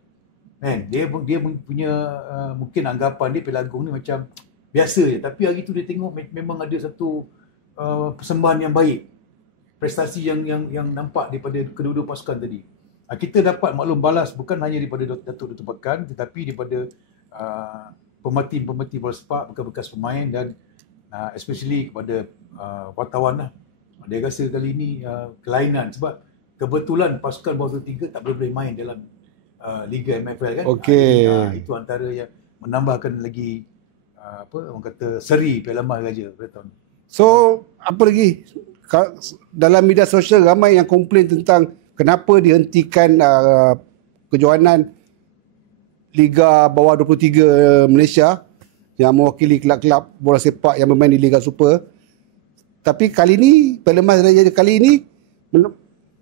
Dia punya mungkin anggapan dia Piala Agong ni macam biasa je, tapi hari tu dia tengok memang ada satu persembahan yang baik, prestasi yang nampak daripada kedua-dua pasukan tadi. Kita dapat maklum balas bukan hanya daripada Datuk Pekan, tetapi daripada pemerhati bola sepak, bekas-bekas pemain dan especially kepada wartawan lah. Dia rasa kali ini kelainan sebab kebetulan pasukan bawah 23 tak boleh main dalam Liga MFL kan. Itu antara yang menambahkan lagi orang kata seri Piala Mas Raja pada tahun ni. So, apa lagi? Dalam media sosial ramai yang komplain tentang kenapa dihentikan kejohanan Liga bawah 23 Malaysia yang mewakili kelab-kelab bola sepak yang bermain di Liga Super. Tapi kali ini, Piala Mas Raja kali ini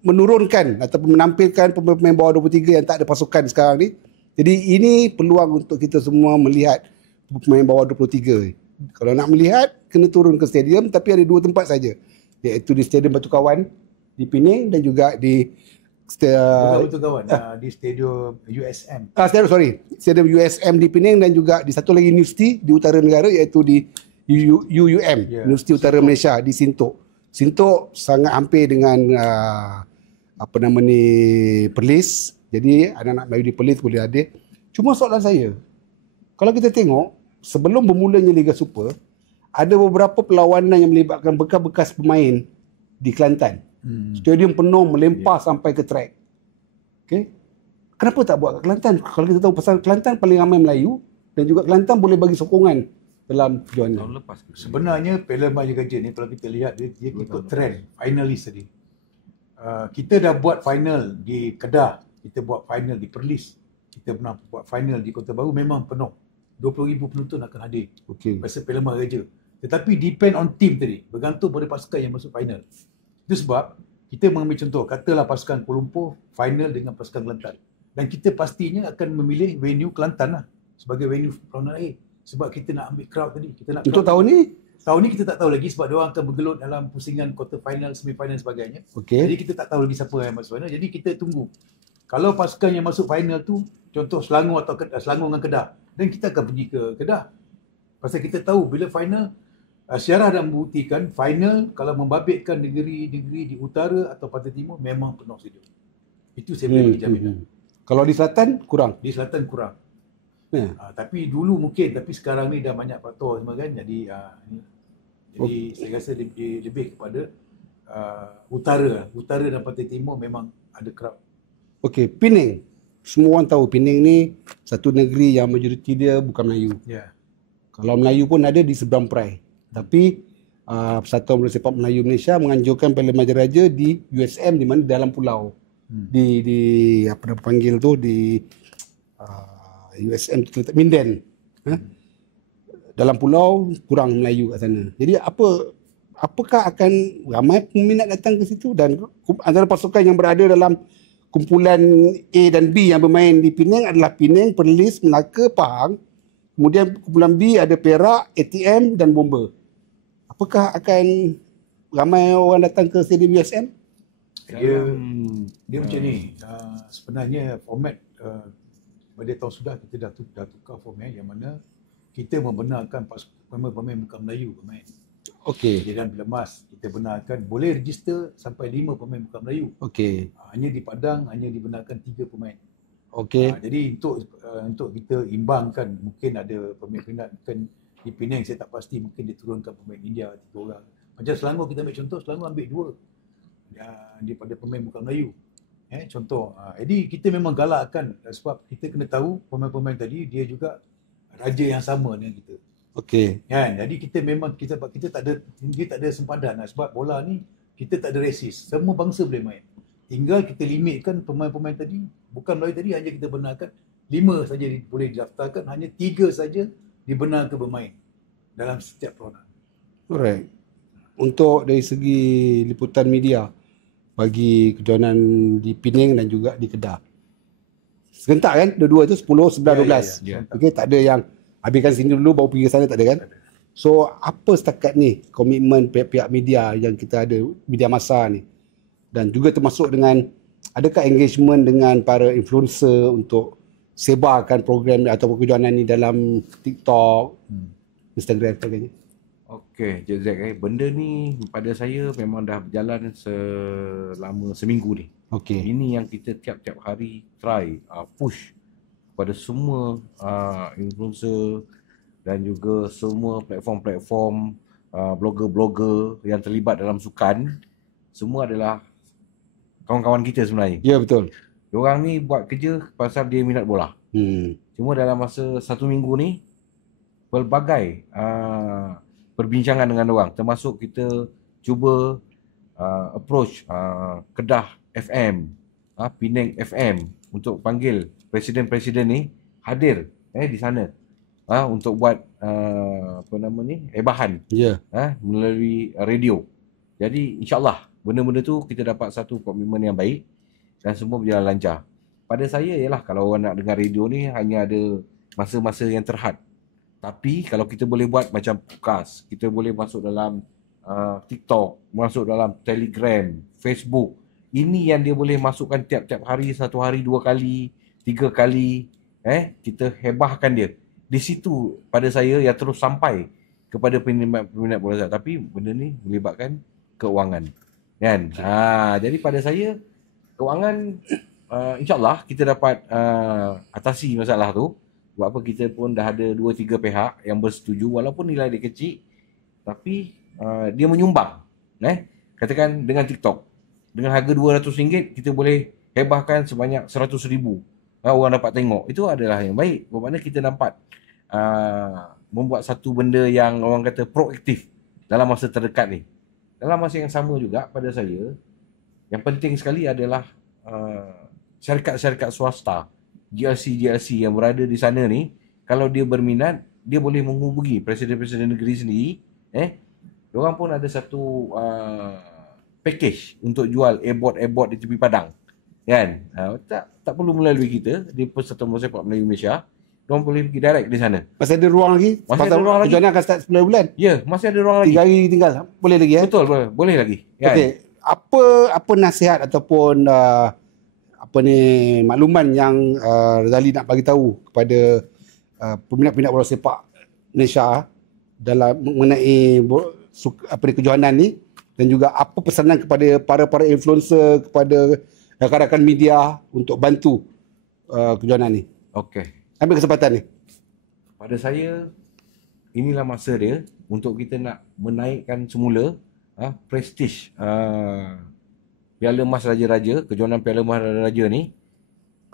menurunkan ataupun menampilkan pemain bawah 23 yang tak ada pasukan sekarang ni. Jadi ini peluang untuk kita semua melihat pemain bawah 23. Kalau nak melihat, kena turun ke stadium, tapi ada 2 tempat saja, iaitu di Stadium Batu Kawan di Pening dan juga di Batu Kawan di Stadium USM. Stadium USM di Pening dan juga di satu lagi universiti di utara negara, iaitu di UUM, Universiti Utara Malaysia di Sintok. Sintok sangat hampir dengan Perlis. Jadi anak-anak Melayu di Perlis boleh hadir. Cuma soalan saya, kalau kita tengok sebelum bermulanya Liga Super, ada beberapa perlawanan yang melibatkan bekas-bekas pemain di Kelantan. Stadium penuh melempar sampai ke track. Okay? Kenapa tak buat kat Kelantan? Kalau kita tahu pasal Kelantan paling ramai Melayu dan juga Kelantan boleh bagi sokongan dalam kejohanan. Sebenarnya Piala Mas Raja ni kalau kita lihat dia ikut trend finalis tadi. Kita dah buat final di Kedah, kita buat final di Perlis, kita pernah buat final di Kota Baru, memang penuh. 20,000 penonton akan hadir. Pasal Piala Mas Raja. Tetapi depend on team tadi, bergantung pada pasukan yang masuk final. Itu sebab kita mengambil contoh, katalah pasukan Kuala Lumpur final dengan pasukan Kelantan. Dan kita pastinya akan memilih venue Kelantan lah sebagai venue perlawanan akhir. Sebab kita nak ambil crowd tadi. Kita nak untuk tahun ni? Tahun ni kita tak tahu lagi sebab diorang akan bergelut dalam pusingan quarter final, semi final sebagainya. Jadi kita tak tahu lagi siapa yang masuk final. Jadi kita tunggu. Kalau pasukan yang masuk final tu, contoh Selangor atau Selangor dengan Kedah, dan kita akan pergi ke Kedah. Pasal kita tahu bila final, sejarah dah membuktikan final kalau membabitkan negeri-negeri di utara atau pantai timur memang penuh stadium. Itu saya boleh bagi jaminan. Kalau di selatan kurang? Di selatan kurang. Tapi dulu mungkin, tapi sekarang ni dah banyak faktor semua kan. Jadi saya rasa lebih kepada utara dan pantai timur memang ada crowd. Okey, Pening. Semua orang tahu Pening ni satu negeri yang majoriti dia bukan Melayu. Kalau Melayu pun ada di seberang perai. Tapi Persatuan Bola Sepak Melayu Malaysia menganjurkan Piala Mas Raja di USM, di mana dalam pulau. Di apa dia panggil tu, di USM Minden. Dalam pulau kurang Melayu kat sana. Jadi apakah akan ramai peminat datang ke situ, dan antara pasukan yang berada dalam kumpulan A dan B yang bermain di Penang adalah Penang, Perlis, Melaka, Pahang. Kemudian kumpulan B ada Perak, ATM dan Bomba. Apakah akan ramai orang datang ke stadium USM? Dia macam ni. Sebenarnya format pada tahun sudah kita dah tukar format yang mana kita membenarkan pemain bukan Melayu bermain. Jadi dalam Piala Mas kita benarkan boleh register sampai 5 pemain bukan Melayu. Hanya di Padang hanya dibenarkan 3 pemain. Jadi untuk kita imbangkan, mungkin ada pemain-pemain mungkin di Penang saya tak pasti, mungkin diturunkan pemain India 3 orang. Macam Selangor kita ambil contoh, Selangor ambil 2 daripada pemain bukan Melayu. Contoh. Jadi kita memang galakkan sebab kita kena tahu pemain-pemain tadi dia juga raja yang sama dengan kita. Jadi kita memang kita tak ada sempadan sebab bola ni kita tak ada resis. Semua bangsa boleh main. Tinggal kita limitkan pemain-pemain tadi, bukan Melayu tadi hanya kita benarkan 5 saja boleh didaftarkan, hanya 3 saja dibenarkan bermain dalam setiap perlawanan. Alright. Untuk dari segi liputan media bagi kejohanan di Penang dan juga di Kedah, serentak kan? Dua-dua tu 10, 11, 12. Tak ada yang habiskan sini dulu baru pergi ke sana, tak ada kan? So apa setakat ni komitmen pihak-pihak media yang kita ada, media massa ni, dan juga termasuk dengan adakah engagement dengan para influencer untuk sebarkan program atau kejohanan ni dalam TikTok, Instagram sebagainya? Okey, Cik Zack, benda ni pada saya memang dah berjalan selama seminggu ni. Okey. Ini yang kita tiap-tiap hari try push kepada semua influencer dan juga semua platform-platform blogger-blogger yang terlibat dalam sukan. Semua adalah kawan-kawan kita sebenarnya. Ya, betul. Diorang ni buat kerja pasal dia minat bola. Cuma dalam masa 1 minggu ni pelbagai perbincangan dengan orang, termasuk kita cuba approach Kedah FM, Penang FM untuk panggil presiden-presiden ni hadir di sana untuk buat ebahan melalui radio. Jadi insya-Allah benda-benda tu kita dapat satu komitmen yang baik dan semua berjalan lancar. Pada saya ialah kalau orang nak dengar radio ni hanya ada masa-masa yang terhad. Tapi kalau kita boleh buat macam podcast, kita boleh masuk dalam TikTok, masuk dalam Telegram, Facebook. Ini yang dia boleh masukkan tiap-tiap hari, 1 hari 2 kali, 3 kali, kita hebahkan dia. Di situ pada saya yang terus sampai kepada peminat bola sepak. Tapi benda ni melibatkan keuangan, kan? Jadi pada saya keuangan insya-Allah kita dapat atasi masalah tu. Sebab apa kita pun dah ada 2-3 pihak yang bersetuju walaupun nilai dia kecil, tapi dia menyumbang. Katakan dengan TikTok, dengan harga RM200 kita boleh hebahkan sebanyak 100,000 orang dapat tengok. Itu adalah yang baik. Bermakna kita dapat membuat satu benda yang orang kata proaktif dalam masa terdekat ni. Dalam masa yang sama juga pada saya, yang penting sekali adalah syarikat-syarikat swasta, GLC yang berada di sana ni, kalau dia berminat, dia boleh menghubungi presiden-presiden negeri sendiri. Diorang pun ada satu package untuk jual airboard di tepi padang, kan? Tak perlu melalui kita, di Persatuan Bola Sepak Melayu Malaysia. Diorang boleh pergi direct di sana. Masih ada ruang lagi? Masih ada ruang lagi. Kejohanan akan start 9 bulan? Ya, masih ada ruang lagi. 3 hari tinggal. Boleh lagi ya? Betul, boleh lagi. Kan? Okey, apa nasihat ataupun makluman yang Razali nak bagi tahu kepada peminat-peminat bola sepak Malaysia dalam mengenai kejohanan ni, dan juga apa pesanan kepada para influencer, kepada rakan-rakan media untuk bantu kejohanan ni? Okey. Ambil kesempatan ni. Pada saya, inilah masa dia untuk kita nak menaikkan semula prestige Piala Emas Raja-Raja, kejohanan Piala Emas Raja-Raja ni.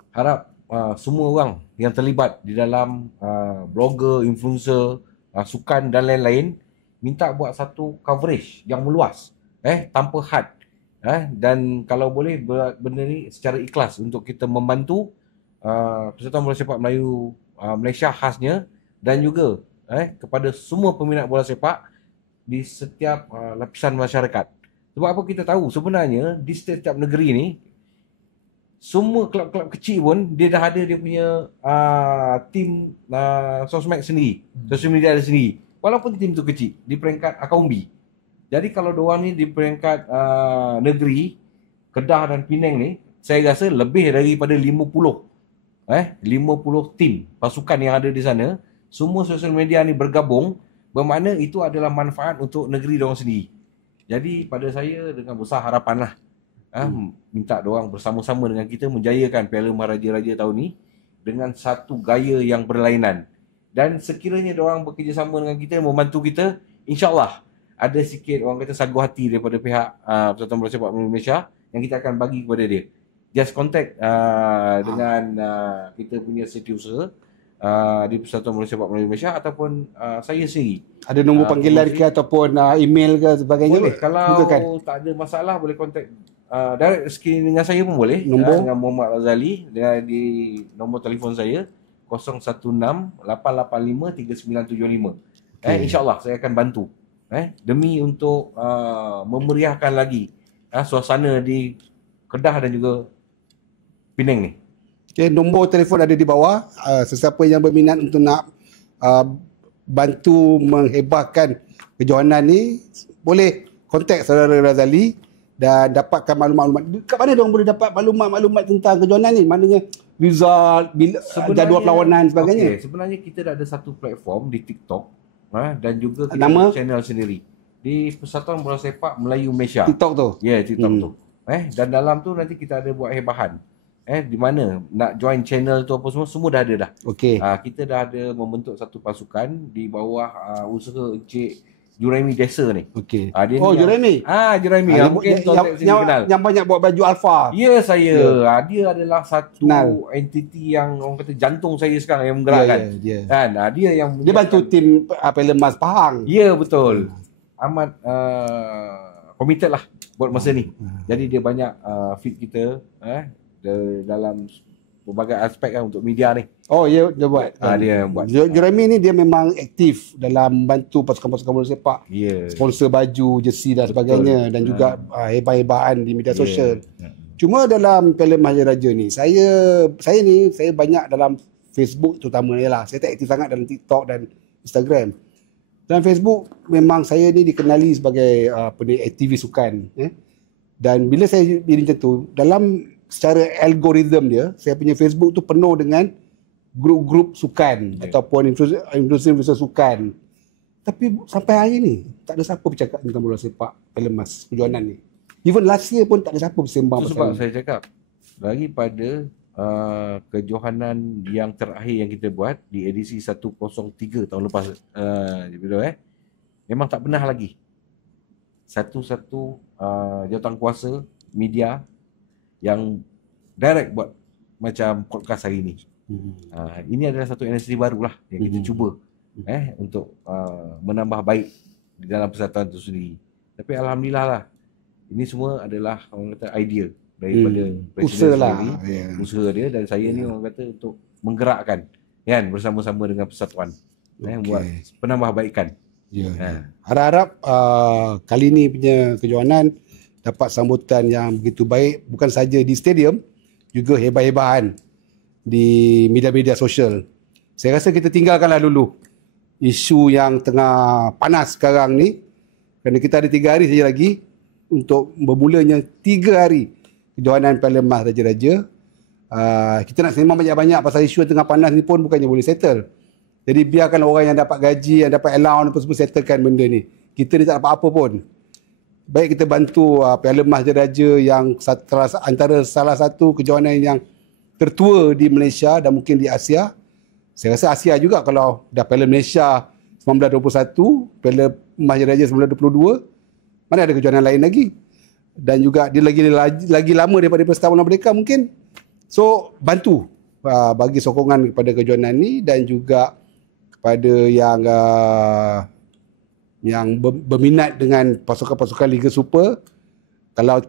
Harap semua orang yang terlibat di dalam blogger, influencer, sukan dan lain-lain minta buat satu coverage yang meluas, tanpa had, dan kalau boleh buat benda ni secara ikhlas untuk kita membantu Persatuan Bola Sepak Melayu Malaysia khasnya, dan juga kepada semua peminat bola sepak di setiap lapisan masyarakat. Sebab apa kita tahu sebenarnya di setiap negeri ni, semua kelab-kelab kecil pun dia dah ada dia punya tim sosmed sendiri, social media ada sendiri. Walaupun tim tu kecil di peringkat akaumbi. Jadi kalau diorang ni di peringkat negeri, Kedah dan Penang ni, saya rasa lebih daripada 50 tim pasukan yang ada di sana, semua sosial media ni bergabung, bermakna itu adalah manfaat untuk negeri diorang sendiri. Jadi pada saya dengan besar harapan lah, minta diorang bersama-sama dengan kita menjayakan Piala Emas Raja-Raja tahun ni dengan satu gaya yang berlainan. Dan sekiranya diorang bekerjasama dengan kita, membantu kita, insya-Allah ada sikit orang kata sagu hati daripada pihak Persatuan Bola Sepak Malaysia yang kita akan bagi kepada dia. Just contact dengan kita punya setiausaha di Persatuan Bola Sepak Melayu Malaysia ataupun saya sendiri. Ada nombor panggilan ke ataupun email ke sebagainya? Boleh. Kalau tak ada masalah boleh contact direct dengan saya pun boleh. Nombor dengan Muhammad Razali di nombor telefon saya 016-885-3975. InsyaAllah saya akan bantu demi untuk memeriahkan lagi suasana di Kedah dan juga Penang ni. Nombor telefon ada di bawah. Sesiapa yang berminat untuk nak bantu menghebahkan kejohanan ni, boleh kontak saudara Razali dan dapatkan maklumat-maklumat. Kat mana diorang boleh dapat maklumat-maklumat tentang kejohanan ni? Maknanya result, jadual perlawanan sebagainya. Sebenarnya kita dah ada satu platform di TikTok dan juga kita Nama? ada channel sendiri di Persatuan Bola Sepak Melayu Malaysia. TikTok tu. Ya, TikTok tu. Dan dalam tu nanti kita ada buat hebahan. Di mana nak join channel tu apa semua dah ada dah. Okey. Kita dah ada membentuk satu pasukan di bawah usaha Encik Juraimi Desa ni. Okey. Dia Oh, ni Juraimi. Juraimi. Mungkin tuan sini kenal. Yang banyak buat baju Alfa. Ya, saya. Dia adalah satu entiti yang orang kata jantung saya sekarang yang menggerakkan. Ya. Kan? Dia yang Dia bantu tim Pelemas Pahang. Ya, betul. Amat committed lah buat masa ni. Jadi dia banyak feed kita dalam berbagai aspek kan untuk media ni. Oh, dia buat. Dia buat. Juraimi ni dia memang aktif dalam bantu pasukan-pasukan bola sepak. Sponsor baju, jersey dan sebagainya. Dan juga hebah-hebahan di media sosial. Cuma dalam Piala Maharaja ni, saya banyak dalam Facebook terutamanya lah. Saya tak aktif sangat dalam TikTok dan Instagram. Dalam Facebook memang saya ni dikenali sebagai aktivis sukan. Dan bila saya jadi macam tu, dalam secara algoritma dia, saya punya Facebook tu penuh dengan grup-grup sukan ataupun influencer sukan. Tapi sampai hari ni tak ada siapa bercakap tentang bola sepak Pelemas kejohanan ni. Even last year pun tak ada siapa bersembang pasal. Sebab saya cakap daripada kejohanan yang terakhir yang kita buat di edisi 103 tahun lepas memang tak pernah lagi satu-satu jawatan kuasa media yang direct buat macam podcast hari ini. Ini adalah satu inisiatif baru lah yang kita cuba untuk menambah baik di dalam persatuan itu sendiri. Tapi alhamdulillah lah, ini semua adalah orang kata idea daripada presiden sendiri, usaha dia, dan saya ni orang kata untuk menggerakkan kan bersama-sama dengan persatuan buat penambahbaikan. Harap-harap kali ni punya kejohanan dapat sambutan yang begitu baik, bukan saja di stadium, juga hebah-hebahan di media-media sosial. Saya rasa kita tinggalkanlah dulu isu yang tengah panas sekarang ni, kerana kita ada 3 hari saja lagi untuk bermulanya 3 hari kejohanan Pelemas Raja-Raja. Kita nak sembang banyak-banyak pasal isu yang tengah panas ni pun bukannya boleh settle. Jadi biarkan orang yang dapat gaji, yang dapat allowance apa semua settlekan benda ni. Kita ni tak dapat apa pun. Baik kita bantu Pelemas Raja-Raja yang antara salah satu kejohanan yang tertua di Malaysia dan mungkin di Asia. Saya rasa Asia juga, kalau dah Piala Malaysia 1921, Piala Raja-Raja 1922, mana ada kejohanan lain lagi. Dan juga dia lagi lama daripada Persatuan Merdeka mungkin. So bantu bagi sokongan kepada kejohanan ni, dan juga kepada yang berminat dengan pasukan-pasukan Liga Super. Kalau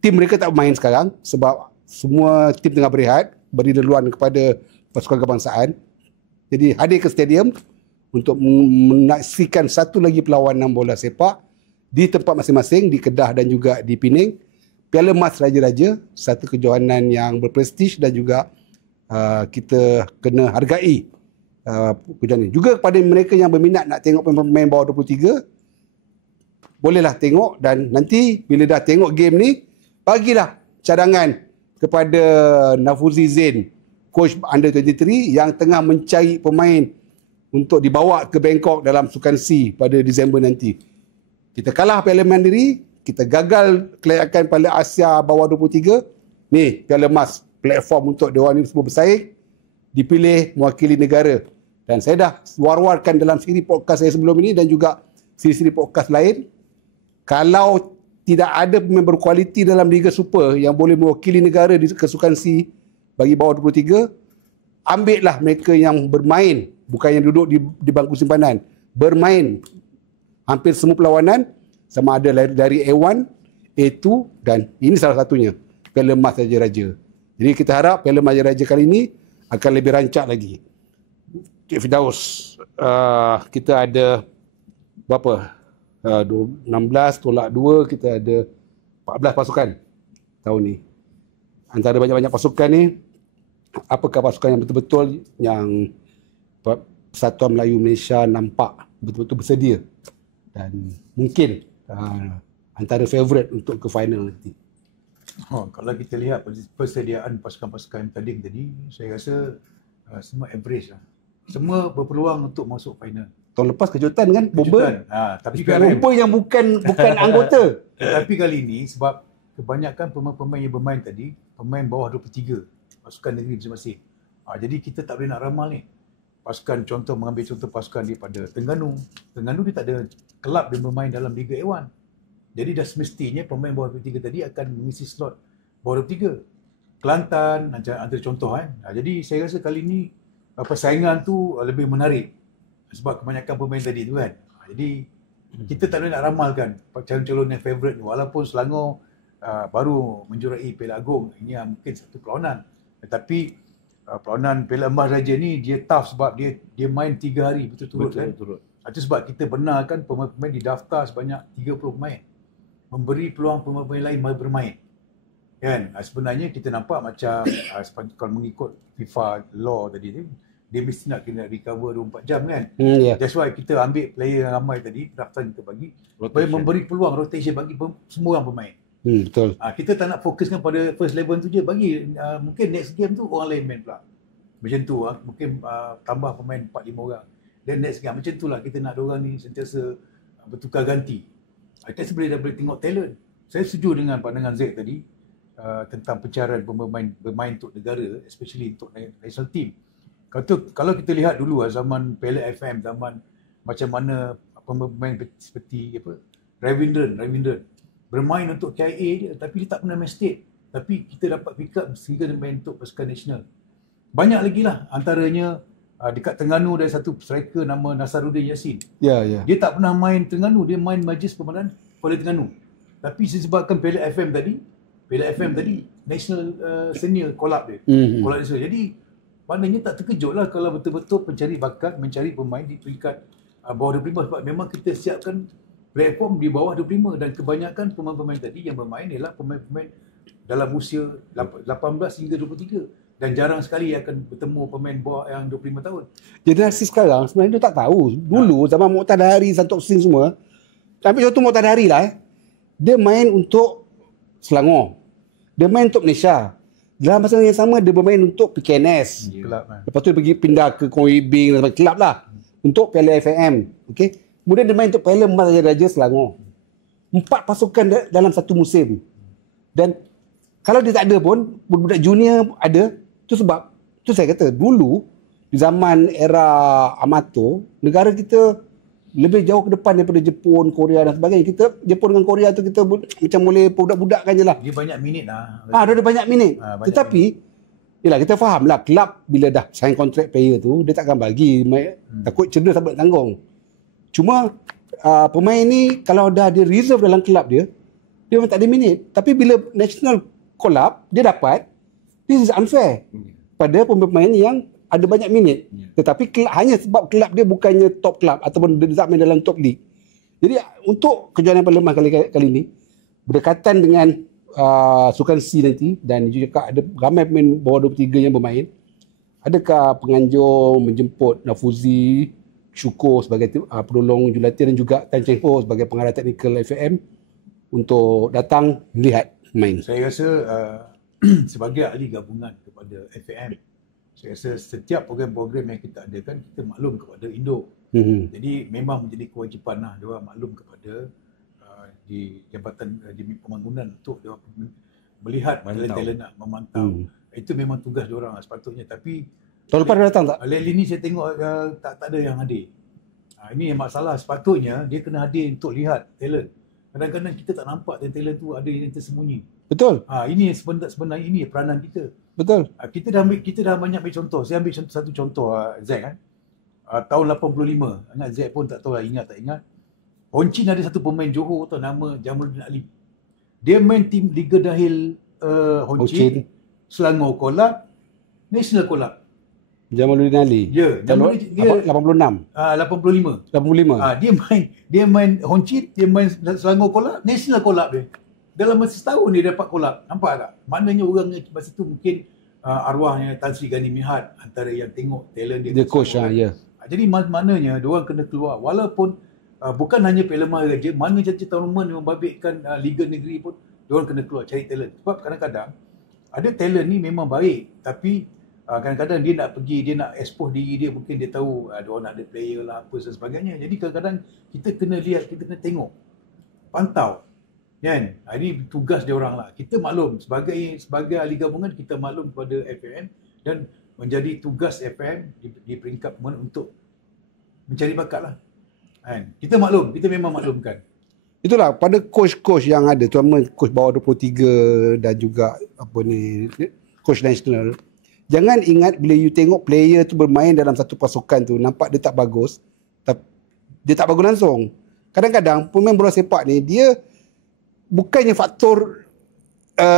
tim mereka tak main sekarang sebab semua tim tengah berehat, beri leluan kepada pasukan kebangsaan. Jadi hadir ke stadium untuk menyaksikan satu lagi perlawanan bola sepak di tempat masing-masing, di Kedah dan juga di Pening. Piala Mas Raja-Raja, satu kejohanan yang berprestij dan juga kita kena hargai kejohanan. Juga kepada mereka yang berminat nak tengok pemain bawah 23, bolehlah tengok, dan nanti bila dah tengok game ni, bagilah cadangan kepada Nafuzi Zain, coach under 23 yang tengah mencari pemain untuk dibawa ke Bangkok dalam Sukan C pada Disember nanti. Kita kalah Piala Mandiri, kita gagal kelayakan Piala Asia bawah 23. Ni Piala Mas, platform untuk diorang ni semua bersaing, dipilih mewakili negara. Dan saya dah war-warkan dalam siri podcast saya sebelum ini dan juga siri-siri podcast lain, kalau tidak ada pemain berkualiti dalam Liga Super yang boleh mewakili negara di kesukan C bagi bawah 23, ambillah mereka yang bermain, bukan yang duduk di bangku simpanan, bermain hampir semua perlawanan, sama ada dari A1, A2, dan ini salah satunya, Piala Mas Raja-Raja. Jadi kita harap Piala Mas Raja-Raja kali ini akan lebih rancak lagi. Cik Firdaus, kita ada berapa? 16 tolak 2, kita ada 14 pasukan tahun ni. Antara banyak-banyak pasukan ni, apakah pasukan yang betul-betul yang Persatuan Melayu Malaysia nampak betul-betul bersedia dan mungkin antara favourite untuk ke final nanti. Kalau kita lihat persediaan pasukan-pasukan tanding tadi, saya rasa semua average lah. Semua berpeluang untuk masuk final. Tahun lepas kejutan kan, Bomber. Tapi Bomber yang bukan anggota. Tetapi kali ini sebab kebanyakan pemain-pemain yang bermain tadi, pemain bawah 23 pasukan negeri masing-masing. Jadi kita tak boleh nak ramal ni. Pasukan mengambil contoh pasukan daripada Terengganu. Terengganu dia tak ada kelab yang bermain dalam Liga A1. Jadi dah semestinya pemain bawah 23 tadi akan mengisi slot bawah 23. Kelantan antara contoh kan. Jadi saya rasa kali ni persaingan tu lebih menarik sebab kebanyakan pemain tadi tu kan. Jadi kita tak boleh nak ramalkan calon-calon yang favourite ni. Walaupun Selangor baru menjurai Piala Agong, ini mungkin satu perlawanan. Tetapi perlawanan Piala Emas Raja ni dia tough sebab dia main 3 hari betul-betul kan. Itu sebab kita benarkan pemain-pemain didaftar sebanyak 30 pemain. Memberi peluang pemain-pemain lain bermain. Kan? Sebenarnya kita nampak macam kalau mengikut FIFA law tadi tu, dia mesti nak kena recover 24 jam kan. That's why kita ambil player yang ramai tadi, daftar kita bagi, supaya memberi peluang rotation bagi semua orang bermain. Betul. Kita tak nak fokuskan pada first 11 tu je, bagi mungkin next game tu orang lain main pula. Macam tu mungkin tambah pemain 4-5 orang. Then next game macam tu lah, kita nak diorang ni sentiasa bertukar ganti. Kita boleh tengok talent. Saya setuju dengan pandangan Zack tadi tentang pencarian pemain bermain untuk negara, especially untuk national team. Kalau kita lihat dulu zaman Piala FM, zaman macam mana pemain seperti Ravindran bermain untuk KIA dia, tapi dia tak pernah main state. Tapi kita dapat pick up sehingga dia main untuk pasukan nasional. Banyak lagi lah, antaranya dekat Terengganu ada satu striker nama Nasaruddin Yassin. Dia tak pernah main Terengganu, dia main Majlis Pemandangan Kuala Terengganu. Tapi disebabkan Piala FM tadi national senior call up dia. Call up dia. Jadi maknanya tak terkejut lah kalau betul-betul pencari bakat, mencari pemain di peringkat bawah 25 sebab memang kita siapkan platform di bawah 25 dan kebanyakan pemain-pemain tadi yang bermain ialah pemain-pemain dalam usia 18 hingga 23 dan jarang sekali akan bertemu pemain bawah yang 25 tahun. Generasi sekarang sebenarnya dia tak tahu. Dulu zaman Muqtadari, Santok Singh semua, ambil contoh Muqtadari lah, dia main untuk Selangor, dia main untuk Malaysia. Dalam masa yang sama dia bermain untuk PKNS. Lepas tu dia pergi pindah ke Koi Bing dan kelab lah untuk Piala FM. Okay? Kemudian dia main untuk Piala Emas Raja Selangor. 4 pasukan dalam satu musim. Dan kalau dia tak ada pun, budak junior ada. Tu sebab, tu saya kata, dulu di zaman era amatur, negara kita lebih jauh ke depan daripada Jepun, Korea dan sebagainya. Jepun dengan Korea tu kita macam boleh budak-budakkan je lah. Dia banyak minit lah. Dia ada banyak minit. Tetapi, yelah kita faham lah, kelab bila dah sign kontrak player tu, dia takkan bagi. Takut cedera sampai tanggung. Cuma, pemain ni kalau dah dia reserve dalam kelab dia memang tak ada minit. Tapi bila national call up, dia dapat. This is unfair pada pemain yang ada banyak minit. Tetapi hanya sebab kelab dia bukannya top kelab ataupun dia tak main dalam top league. Jadi untuk kejuaraan Piala Emas kali ini berdekatan dengan Sukan C nanti dan juga ada ramai pemain bawah 23 yang bermain. Adakah penganjur menjemput Nafuzi Syukur sebagai penolong jurulatih dan juga Tan Cheng Ho sebagai pengarah teknikal FAM untuk datang melihat main? Saya rasa sebagai ahli gabungan kepada FAM, saya rasa setiap program-program yang kita adakan, kita maklum kepada Indo. Jadi memang menjadi kewajipan lah dia maklum kepada di Jabatan di Pembangunan untuk dia melihat talent-talent nak memantau. Itu memang tugas dia orang sepatutnya. Tapi tahun lepas dia datang tak? Lately ni saya tengok tak ada yang hadir. Ini yang masalah. Sepatutnya dia kena hadir untuk lihat talent. Kadang-kadang kita tak nampak talent tu ada yang tersembunyi. Betul. Ini sebenarnya ini peranan kita. Betul. Kita dah banyak ambil contoh. Saya ambil satu contoh Zack kan. Tahun 85. Ingat Zack pun tak tahu lah ingat tak ingat. Honchin ada satu pemain Johor tu nama Jamaluddin Ali. Dia main tim Liga Dahil Honchin, Selangor Call Up, National Call Up. Jamaluddin Ali. Ya, Jamaluddin dia 86. 85. 85. Dia main Honchin, dia main Selangor Call Up, National Call Up dia. Dalam masa setahun dia dapat call up. Nampak tak? Maknanya orang masa tu mungkin arwahnya Tan Sri Gani Mihat antara yang tengok talent dia. Dia coach lah, ya. Jadi maknanya diorang kena keluar walaupun bukan hanya Piala Maharaja, mana saja tournament yang membabitkan liga negeri pun diorang kena keluar cari talent. Sebab kadang-kadang ada talent ni memang baik, tapi kadang-kadang dia nak pergi, dia nak expose diri dia, mungkin dia tahu diorang nak ada player lah apa dan sebagainya. Jadi kadang-kadang kita kena lihat, kita kena tengok, pantau kan. Ini tugas diorang lah. Kita maklum sebagai ahli gabungan, kita maklum kepada FAM dan menjadi tugas FAM di peringkat untuk mencari bakat lah. Kan? Kita maklum, kita memang maklumkan. Itulah pada coach-coach yang ada, terutama coach bawah 23 dan juga coach nasional. Jangan ingat bila you tengok player tu bermain dalam satu pasukan tu, nampak dia tak bagus, dia tak bagus langsung. Kadang-kadang pemain bola sepak ni, dia bukannya faktor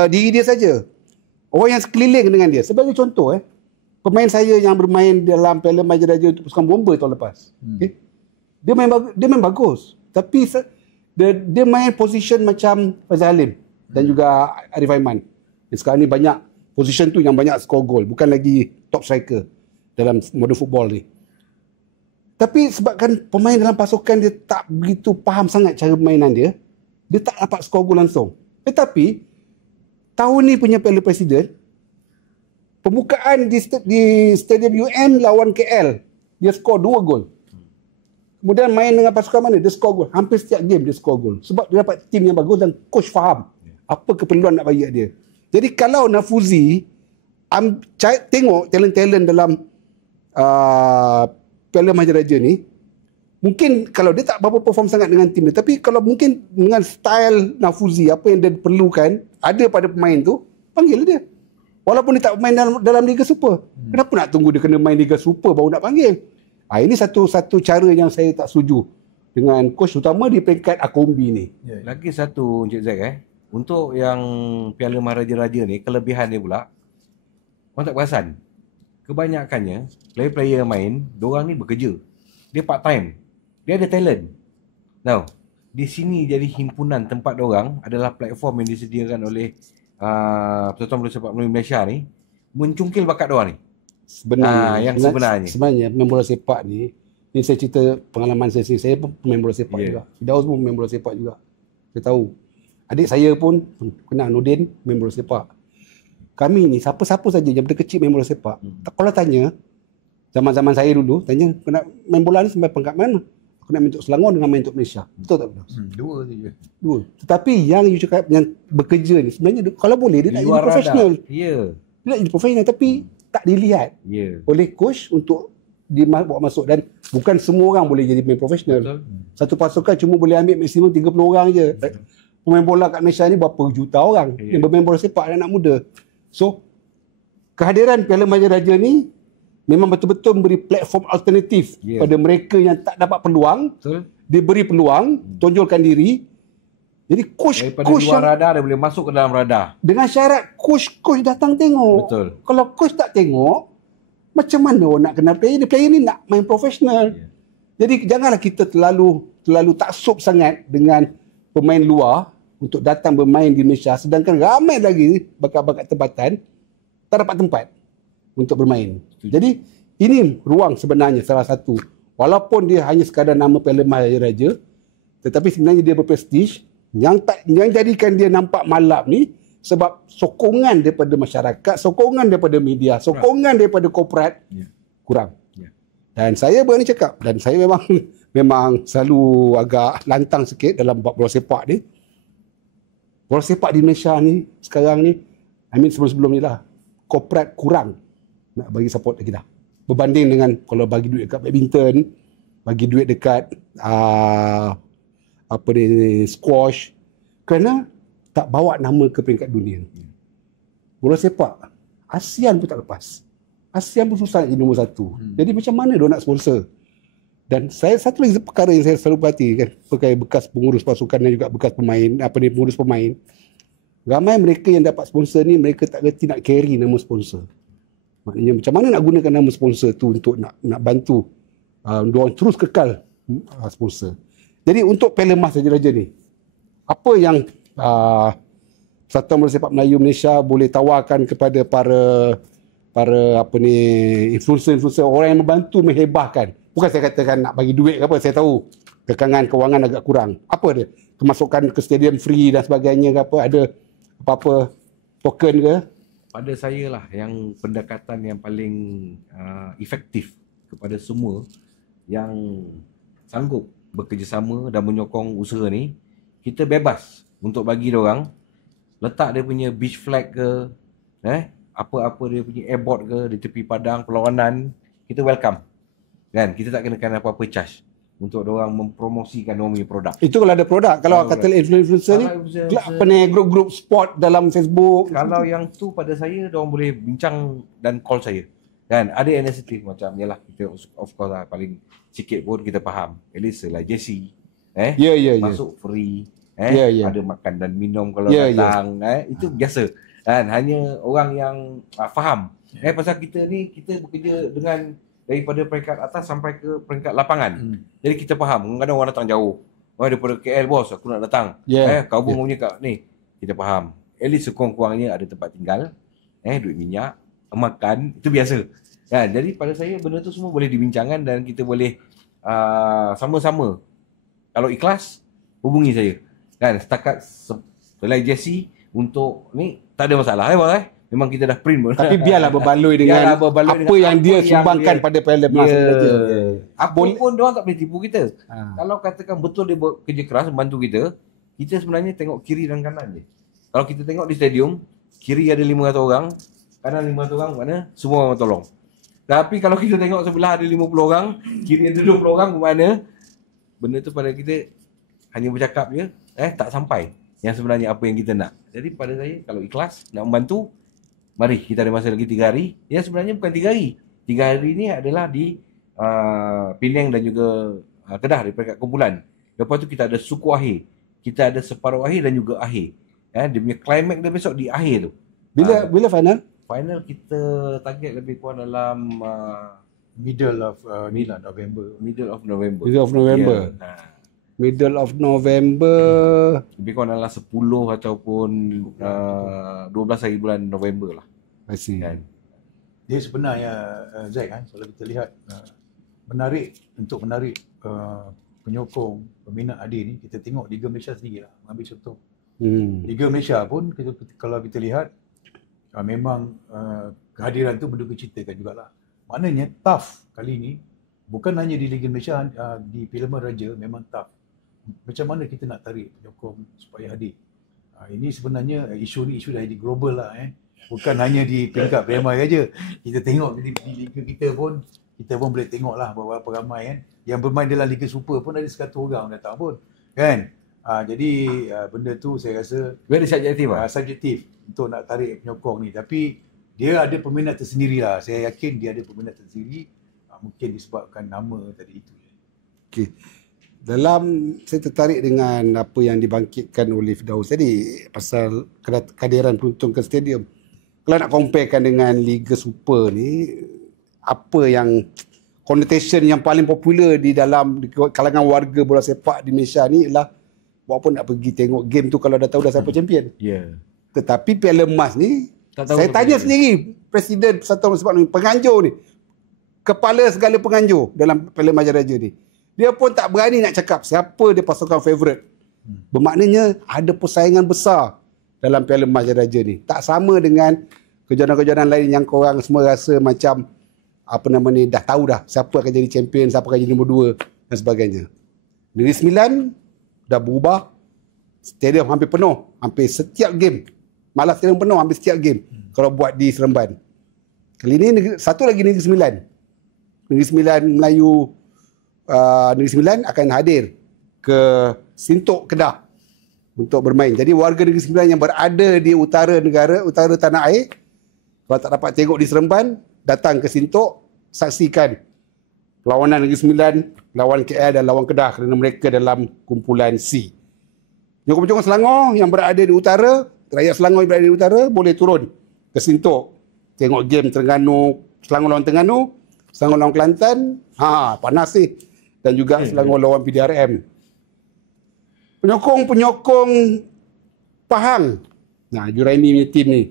diri dia saja. Orang yang sekeliling dengan dia. Sebagai contoh, pemain saya yang bermain dalam Piala Maharaja untuk pasukan bomba tahun lepas. Okay? Dia main bagus. Tapi dia main position macam Fazal Halim dan juga Arif Aiman. Sekarang ni banyak position tu yang banyak score goal. Bukan lagi top striker dalam modern football ni. Tapi sebabkan pemain dalam pasukan dia tak begitu faham sangat cara permainan dia, dia tak dapat score gol langsung. Tetapi tahun ni punya Piala Presiden, pembukaan di Stadium UM lawan KL, dia skor 2 gol. Kemudian main dengan pasukan mana, dia skor gol. Hampir setiap game dia skor gol. Sebab dia dapat tim yang bagus dan coach faham apa keperluan nak bagi dia. Jadi kalau Nafuzi tengok talent-talent dalam Piala Maharaja ni, mungkin kalau dia tak berapa perform sangat dengan tim dia, tapi kalau mungkin dengan style Nafuzi, apa yang dia perlukan ada pada pemain tu, panggil dia. Walaupun dia tak main dalam Liga Super. Kenapa nak tunggu dia kena main Liga Super baru nak panggil? Ini satu cara yang saya tak setuju dengan coach, terutama di peringkat Akombi ni. Lagi satu Encik Zack, untuk yang Piala Maharaja ni, kelebihan dia pula, orang tak perasan, kebanyakannya player-player yang main, diorang ni bekerja. Dia part time. Dia ada talent. Now, di sini jadi himpunan tempat diorang adalah platform yang disediakan oleh Persatuan Bola Sepak Malaysia ni, mencungkil bakat diorang ni. Sebenarnya pemain bola sepak ni saya cerita pengalaman saya pun pemain bola sepak juga. Fidaus pun pemain bola sepak juga. Saya tahu. Adik saya pun kenal Nordin, main bola sepak. Kami ni siapa-siapa saja yang daripada kecil main bola sepak. Kalau tanya zaman-zaman saya dulu, tanya kena main bola ni sampai pangkat mana? Aku nak main untuk Selangor dengan main untuk Malaysia. Betul tak Fidaus? Dua saja. Dua. Tetapi yang you cakap yang bekerja ni sebenarnya kalau boleh dia nak jadi profesional. Dia nak jadi profesional tapi tak dilihat oleh coach untuk dibawa masuk, dan bukan semua orang boleh jadi pemain profesional. Satu pasukan cuma boleh ambil maksimum 30 orang je. Pemain bola kat Malaysia ni berapa juta orang yang bermain bola sepak, anak muda. So kehadiran Piala Maharaja ni memang betul-betul memberi platform alternatif pada mereka yang tak dapat peluang. Dia beri peluang, tonjolkan diri. Jadi coach luar radar dia boleh masuk ke dalam radar. Dengan syarat coach datang tengok. Betul. Kalau coach tak tengok, macam mana orang nak kenal player ni? Player ni nak main profesional. Jadi janganlah kita terlalu taksub sangat dengan pemain luar untuk datang bermain di Malaysia, sedangkan ramai lagi bakat-bakat tempatan tak dapat tempat untuk bermain. Jadi ini ruang sebenarnya salah satu. Walaupun dia hanya sekadar nama Piala Maharaja, tetapi sebenarnya dia berprestij. Yang jadikan dia nampak malap ni sebab sokongan daripada masyarakat, sokongan daripada media, sokongan daripada korporat kurang. Dan saya berani cakap, dan saya memang selalu agak lantang sikit dalam bola sepak ni. Bola sepak di Malaysia ni sekarang ni, sebelum ni lah, korporat kurang nak bagi support lagi dah. Berbanding dengan kalau bagi duit dekat badminton, bagi duit dekat squash, kerana tak bawa nama ke peringkat dunia. Bola sepak ASEAN pun tak lepas. ASEAN pun susah nak jadi nombor 1. Jadi macam mana dia nak sponsor? Dan satu lagi perkara yang saya selalu perhati kan, bekas pengurus pasukan dan juga bekas pemain, pengurus pemain, ramai mereka yang dapat sponsor ni, mereka tak reti nak carry nama sponsor. Maknanya macam mana nak gunakan nama sponsor tu untuk nak bantu diorang terus kekal sponsor. Jadi untuk Piala Maharaja ni, apa yang Persatuan Bola Sepak Melayu Malaysia boleh tawarkan kepada para influencer-influencer, orang yang membantu menghebahkan Bukan saya katakan nak bagi duit ke apa, saya tahu kekangan kewangan agak kurang. Apa dia? Kemasukan ke stadium free dan sebagainya ke apa? Ada apa-apa token ke? Pada saya lah yang pendekatan yang paling efektif kepada semua yang sanggup bekerjasama dan menyokong usaha ni, kita bebas untuk bagi dia orang letak dia punya beach flag ke, apa-apa dia punya airboard ke di tepi padang perlawanan, kita welcome. Kan? Kita tak kenakan apa-apa charge untuk dia orang mempromosikan dia orang punya produk. Itu kalau ada produk. Kalau kata influencer ni, apa ni, grup-grup sport dalam Facebook. Kalau yang tu pada saya, dia orang boleh bincang dan call saya. Kan? Ada inisiatif macam, yalah kita of course lah, paling sikit pun kita faham. At least lah JC. Masuk free. Ada makan dan minum kalau datang. Itu biasa. Kan? Hanya orang yang faham. Pasal kita ni, kita bekerja dengan daripada peringkat atas sampai ke peringkat lapangan. Jadi kita faham. Kadang-kadang orang datang jauh. Daripada KL bos, aku nak datang. Kau pun punya kat ni. Kita faham. At least sekurang-kurangnya ada tempat tinggal. Duit minyak. Makan. Itu biasa. Jadi pada saya benda tu semua boleh dibincangkan dan kita boleh sama-sama. Kalau ikhlas, hubungi saya. Kan? Setakat selai Jesse untuk ni, tak ada masalah. Bos memang kita dah print pun. Tapi biarlah berbaloi dengan apa yang dia sumbangkan pada Piala Mas. Apa pun dia orang tak boleh tipu kita. Kalau katakan betul dia buat kerja keras membantu kita, kita sebenarnya tengok kiri dan kanan je. Kalau kita tengok di stadium, kiri ada 500 orang, kanan 500 orang, mana semua orang tolong. Tapi kalau kita tengok sebelah ada 50 orang, kiri ada 20 orang, mana benda tu pada kita hanya bercakap je, tak sampai yang sebenarnya apa yang kita nak. Jadi pada saya, kalau ikhlas nak membantu, mari kita ada masa lagi 3 hari. Ya sebenarnya bukan 3 hari. 3 hari ni adalah di Penang dan juga Kedah di peringkat kumpulan. Lepas tu kita ada suku akhir. Kita ada separuh akhir dan juga akhir. Dia punya climax dia besok di akhir tu. Bila final? Final kita target lebih kurang dalam middle of November. Middle of November. Yeah. Middle of November. Lebih kurang dalam 10 ataupun 12 hari bulan November lah. I see. Kan? Dia sebenarnya Zack kan, kalau kita lihat menarik penyokong peminat Adi ni, kita tengok Liga Malaysia sendiri lah. Ambil contoh. Liga Malaysia pun kalau kita lihat memang kehadiran tu menduga ceritakan jugalah. Maknanya tough kali ni bukan hanya di Liga Malaysia, di Parlimen Raja memang tough. Macam mana kita nak tarik penyokong supaya hadir? Ini sebenarnya isu ni isu dah jadi global lah. Bukan hanya di peringkat primary saja. Kita tengok di liga kita pun boleh tengok lah berapa ramai kan. Yang bermain dalam Liga Super pun ada 100 orang datang pun. Kan? Jadi benda tu saya rasa very subjektif subjektif untuk nak tarik penyokong ni. Tapi dia ada peminat tersendiri lah. Saya yakin dia ada peminat tersendiri. Mungkin disebabkan nama tadi itu. Okey. Saya tertarik dengan apa yang dibangkitkan oleh Firdaus tadi pasal kehadiran penonton ke stadium. Kalau nak comparekan dengan Liga Super ni, apa yang connotation yang paling popular di dalam kalangan warga bola sepak di Malaysia ni ialah buat apa nak pergi tengok game tu kalau dah tahu dah siapa champion. Tetapi Piala Mas ni, saya tanya sendiri Presiden Persatuan Bola Sepak ni, penganjur ni, kepala segala penganjur dalam Piala Majaraja ni, dia pun tak berani nak cakap siapa dia pasukan favourite. Bermaknanya ada persaingan besar dalam Piala Majaraja ni. Tak sama dengan kejohanan-kejohanan lain yang korang semua rasa macam dah tahu dah siapa akan jadi champion, siapa akan jadi nombor 2 dan sebagainya. Negeri Sembilan dah berubah. Stadium hampir penuh, hampir setiap game. Malah stadium penuh hampir setiap game kalau buat di Seremban. Kali ni satu lagi Negeri Sembilan. Negeri Sembilan Melayu, Negeri Sembilan akan hadir ke Sintok Kedah untuk bermain. Jadi warga Negeri Sembilan yang berada di utara tanah air, kalau tak dapat tengok di Seremban, datang ke Sintok, saksikan perlawanan Negeri Sembilan lawan KL dan lawan Kedah kerana mereka dalam kumpulan C. Penyokong-penyokong Selangor yang berada di utara, rakyat Selangor yang berada di utara boleh turun ke Sintok tengok game Terengganu, Selangor lawan Terengganu, Selangor lawan Kelantan, panas sih. Dan juga Selangor lawan PDRM. Penyokong Pahang, Juraini punya tim ni,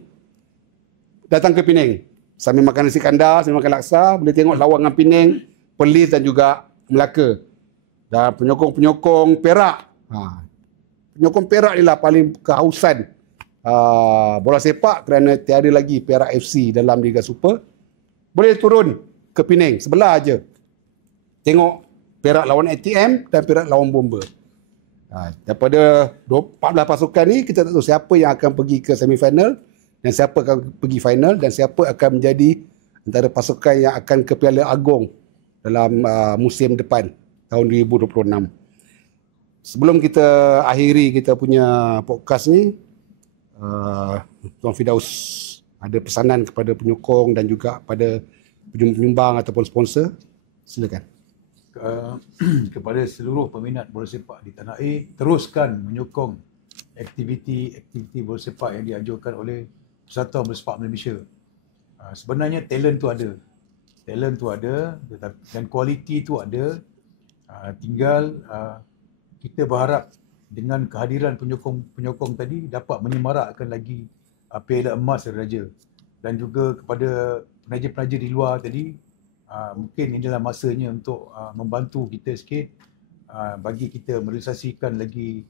datang ke Penang sambil makan nasi kandar, sambil makan laksa, boleh tengok lawan dengan Penang, Perlis dan juga Melaka. Dan penyokong-penyokong Perak. Penyokong Perak ni lah paling kehausan bola sepak kerana tiada lagi Perak FC dalam Liga Super. Boleh turun ke Penang, sebelah aja. Tengok Perak lawan ATM dan Perak lawan Bomber. Daripada 14 pasukan ni, kita tak tahu siapa yang akan pergi ke semifinal dan siapa akan pergi final dan siapa akan menjadi antara pasukan yang akan ke Piala Agong dalam musim depan tahun 2026. Sebelum kita akhiri kita punya podcast ni, Tuan Firdaus ada pesanan kepada penyokong dan juga pada penyumbang ataupun sponsor. Silakan. Kepada seluruh peminat bola sepak di tanah air, teruskan menyokong aktiviti bola sepak yang dianjurkan oleh Persatuan Bola Sepak Malaysia. Sebenarnya talent tu ada dan kualiti tu ada. Tinggal kita berharap dengan kehadiran penyokong tadi dapat menyemarakkan lagi Piala Emas Raja, dan juga kepada penaja-penaja di luar tadi, mungkin inilah masanya untuk membantu kita sikit, bagi kita merealisasikan lagi,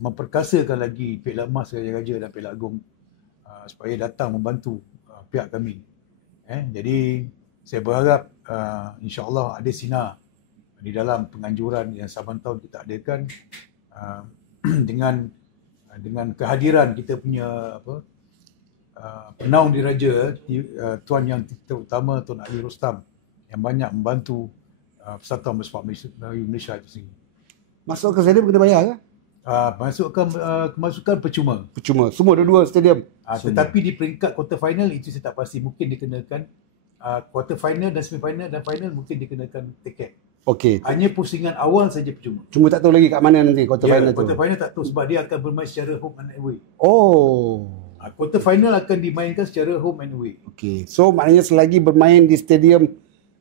memperkasakan lagi Piala Emas Raja dan Piala Agong, supaya datang membantu pihak kami. Jadi saya berharap insya-Allah ada sinar di dalam penganjuran yang saban tahun kita adakan, dengan kehadiran kita punya penaung diraja, Tuan Yang Utama Tuan Ali Rostam yang banyak membantu Persatuan Bola Sepak Malaysia itu sendiri. Masuk ke stadium kena bayar ke? Kemasukan percuma. Semua dua-dua stadium. Tetapi di peringkat quarter final itu saya tak pasti, mungkin dikenakan quarter final dan semi final dan final mungkin dikenakan tiket. Okey. Hanya pusingan awal saja percuma. Cuma tak tahu lagi kat mana nanti quarter final tu. Quarter final tak tahu sebab dia akan bermain secara home and away. Oh. Quarter final akan dimainkan secara home and away. Okey. So maknanya selagi bermain di stadium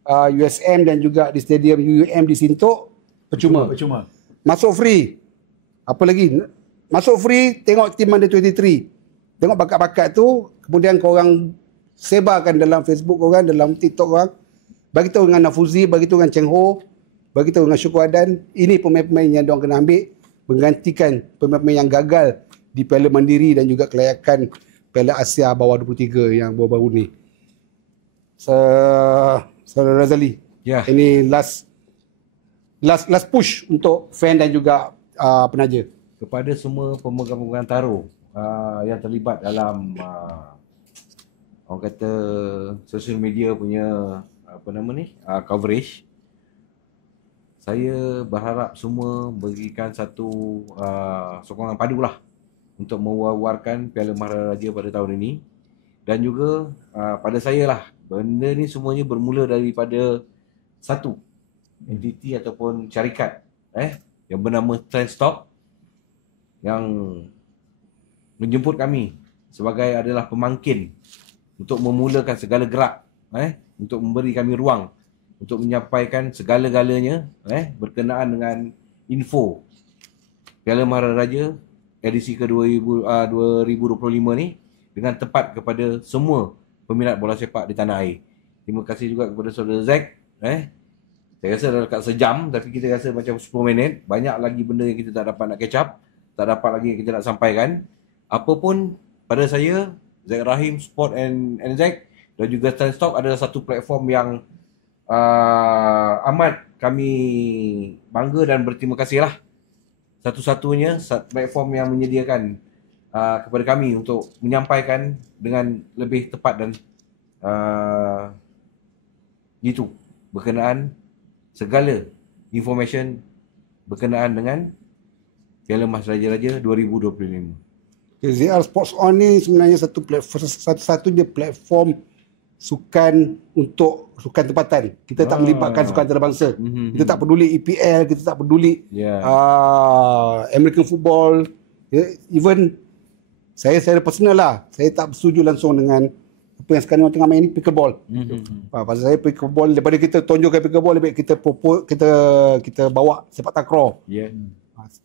USM dan juga di stadium UUM di Sintok percuma. Masuk free. Apa lagi? Masuk free, tengok tim Under 23. Tengok bakat-bakat tu, kemudian korang sebarkan dalam Facebook korang, dalam TikTok korang. Bagi tahu dengan Nafuzi, bagi tahu dengan Cheng Ho, bagi tahu dengan Syukur Adan, ini pemain-pemain yang diorang kena ambil menggantikan pemain-pemain yang gagal di Piala Mandiri dan juga kelayakan Piala Asia bawah 23 yang baru-baru ni. Saudara Razali, ini last push untuk fan dan juga penaja. Kepada semua pemegang-pemegang taruh yang terlibat dalam orang kata social media punya coverage, saya berharap semua berikan satu sokongan padu lah untuk mewar-warkan Piala Maharaja pada tahun ini. Dan juga pada saya lah, benda ni semuanya bermula daripada satu entiti ataupun syarikat yang bernama Trendstock, yang menjemput kami sebagai adalah pemangkin untuk memulakan segala gerak, untuk memberi kami ruang untuk menyampaikan segala-galanya berkenaan dengan info Piala Maharaja edisi ke-2025 ni dengan tepat kepada semua peminat bola sepak di tanah air. Terima kasih juga kepada saudara Zack. Saya rasa dah dekat sejam, tapi kita rasa macam 10 minit. Banyak lagi benda yang kita tak dapat nak catch up, tak dapat lagi yang kita nak sampaikan. Apa pun, pada saya, Zack Rahim Sport and Zack dan juga Trendstock adalah satu platform yang amat kami bangga dan berterima kasih lah. Satu-satunya platform yang menyediakan kepada kami untuk menyampaikan dengan lebih tepat dan gitu berkenaan segala information berkenaan dengan Piala Emas Raja-Raja 2025. ZR Sports On ni sebenarnya satu-satunya platform sukan untuk sukan tempatan. Kita tak melibatkan sukan antarabangsa. Kita tak peduli EPL, kita tak peduli American football. Even saya personal lah, saya tak bersetuju langsung dengan apa yang sekarang orang tengah main ni, pickleball. Pasal saya pickleball, daripada kita tonjolkan pickleball, lebih kita kita bawa sepak takraw.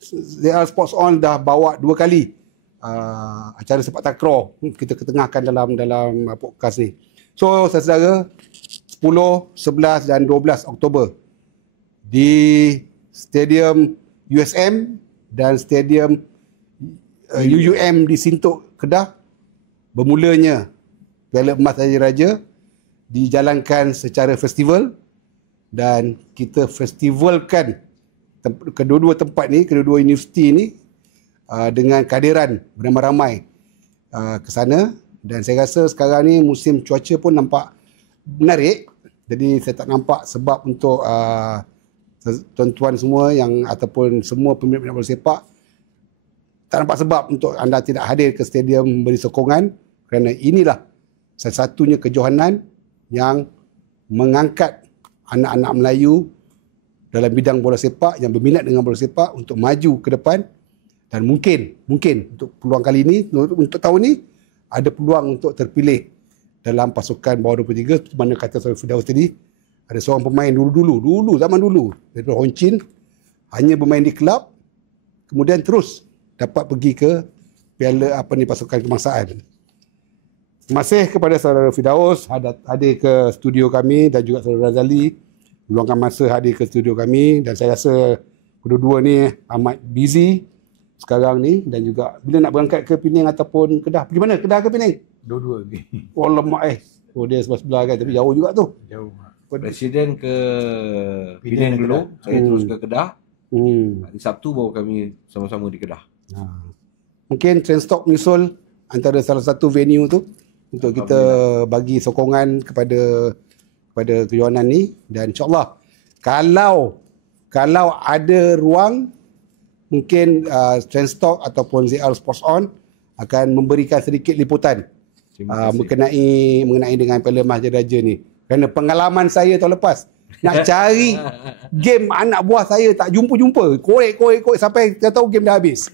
ZR Sports On dah bawa 2 kali acara sepak takraw kita ketengahkan dalam podcast ni. So saudara, 10, 11 dan 12 Oktober di Stadium USM dan Stadium UUM di Sintok, Kedah. Bermulanya Piala Emas Raja-Raja dijalankan secara festival dan kita festivalkan kedua-dua tempat ni, kedua-dua universiti ni dengan kehadiran beramai-ramai ke sana. Dan saya rasa sekarang ni musim cuaca pun nampak menarik. Jadi saya tak nampak sebab untuk tuan-tuan semua yang ataupun semua peminat bola sepak, tak nampak sebab untuk anda tidak hadir ke stadium memberi sokongan, kerana inilah satu-satunya kejohanan yang mengangkat anak-anak Melayu dalam bidang bola sepak yang berminat dengan bola sepak untuk maju ke depan. Dan mungkin untuk peluang kali ini, untuk tahun ni, ada peluang untuk terpilih dalam pasukan bawah 23. Mana kata Saudara Firdaus tadi, ada seorang pemain zaman dulu daripada Hon Chin, hanya bermain di kelab, kemudian terus dapat pergi ke piala pasukan kebangsaan. Terima kasih kepada Saudara Firdaus hadir ke studio kami, dan juga Saudara Razali meluangkan masa hadir ke studio kami. Dan saya rasa kedua-dua ni amat busy sekarang ni, dan juga bila nak berangkat ke Penang ataupun Kedah. Pergi mana? Kedah ke Penang? Dua-dua ni. Oh lemak Oh dia sebelah-sebelah kan, tapi jauh juga tu. Jauh. Presiden ke Penang dulu, saya terus ke Kedah. Hari Sabtu baru kami sama-sama di Kedah. Mungkin Trendstock menyusul antara salah satu venue tu untuk kita bagi sokongan kepada kejohanan ni. Dan insyaAllah kalau ada ruang, mungkin Trendstock ataupun ZR Sports On akan memberikan sedikit liputan mengenai dengan Piala Emas Raja ni. Kerana pengalaman saya tahun lepas, nak cari game anak buah saya tak jumpa-jumpa. Korek sampai saya tahu game dah habis.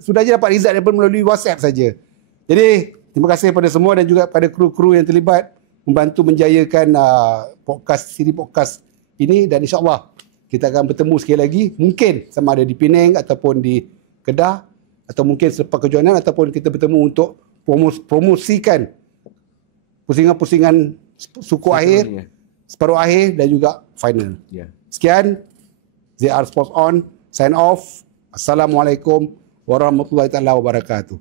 Sudah je dapat result daripada melalui WhatsApp saja. Jadi terima kasih kepada semua dan juga pada kru-kru yang terlibat membantu menjayakan siri podcast ini. Dan insyaAllah kita akan bertemu sekali lagi, mungkin sama ada di Penang ataupun di Kedah, atau mungkin selepas kejohanan, ataupun kita bertemu untuk promosikan pusingan-pusingan suku akhir, separuh akhir dan juga final. Sekian, ZR Sports On, sign off. Assalamualaikum warahmatullahi wabarakatuh.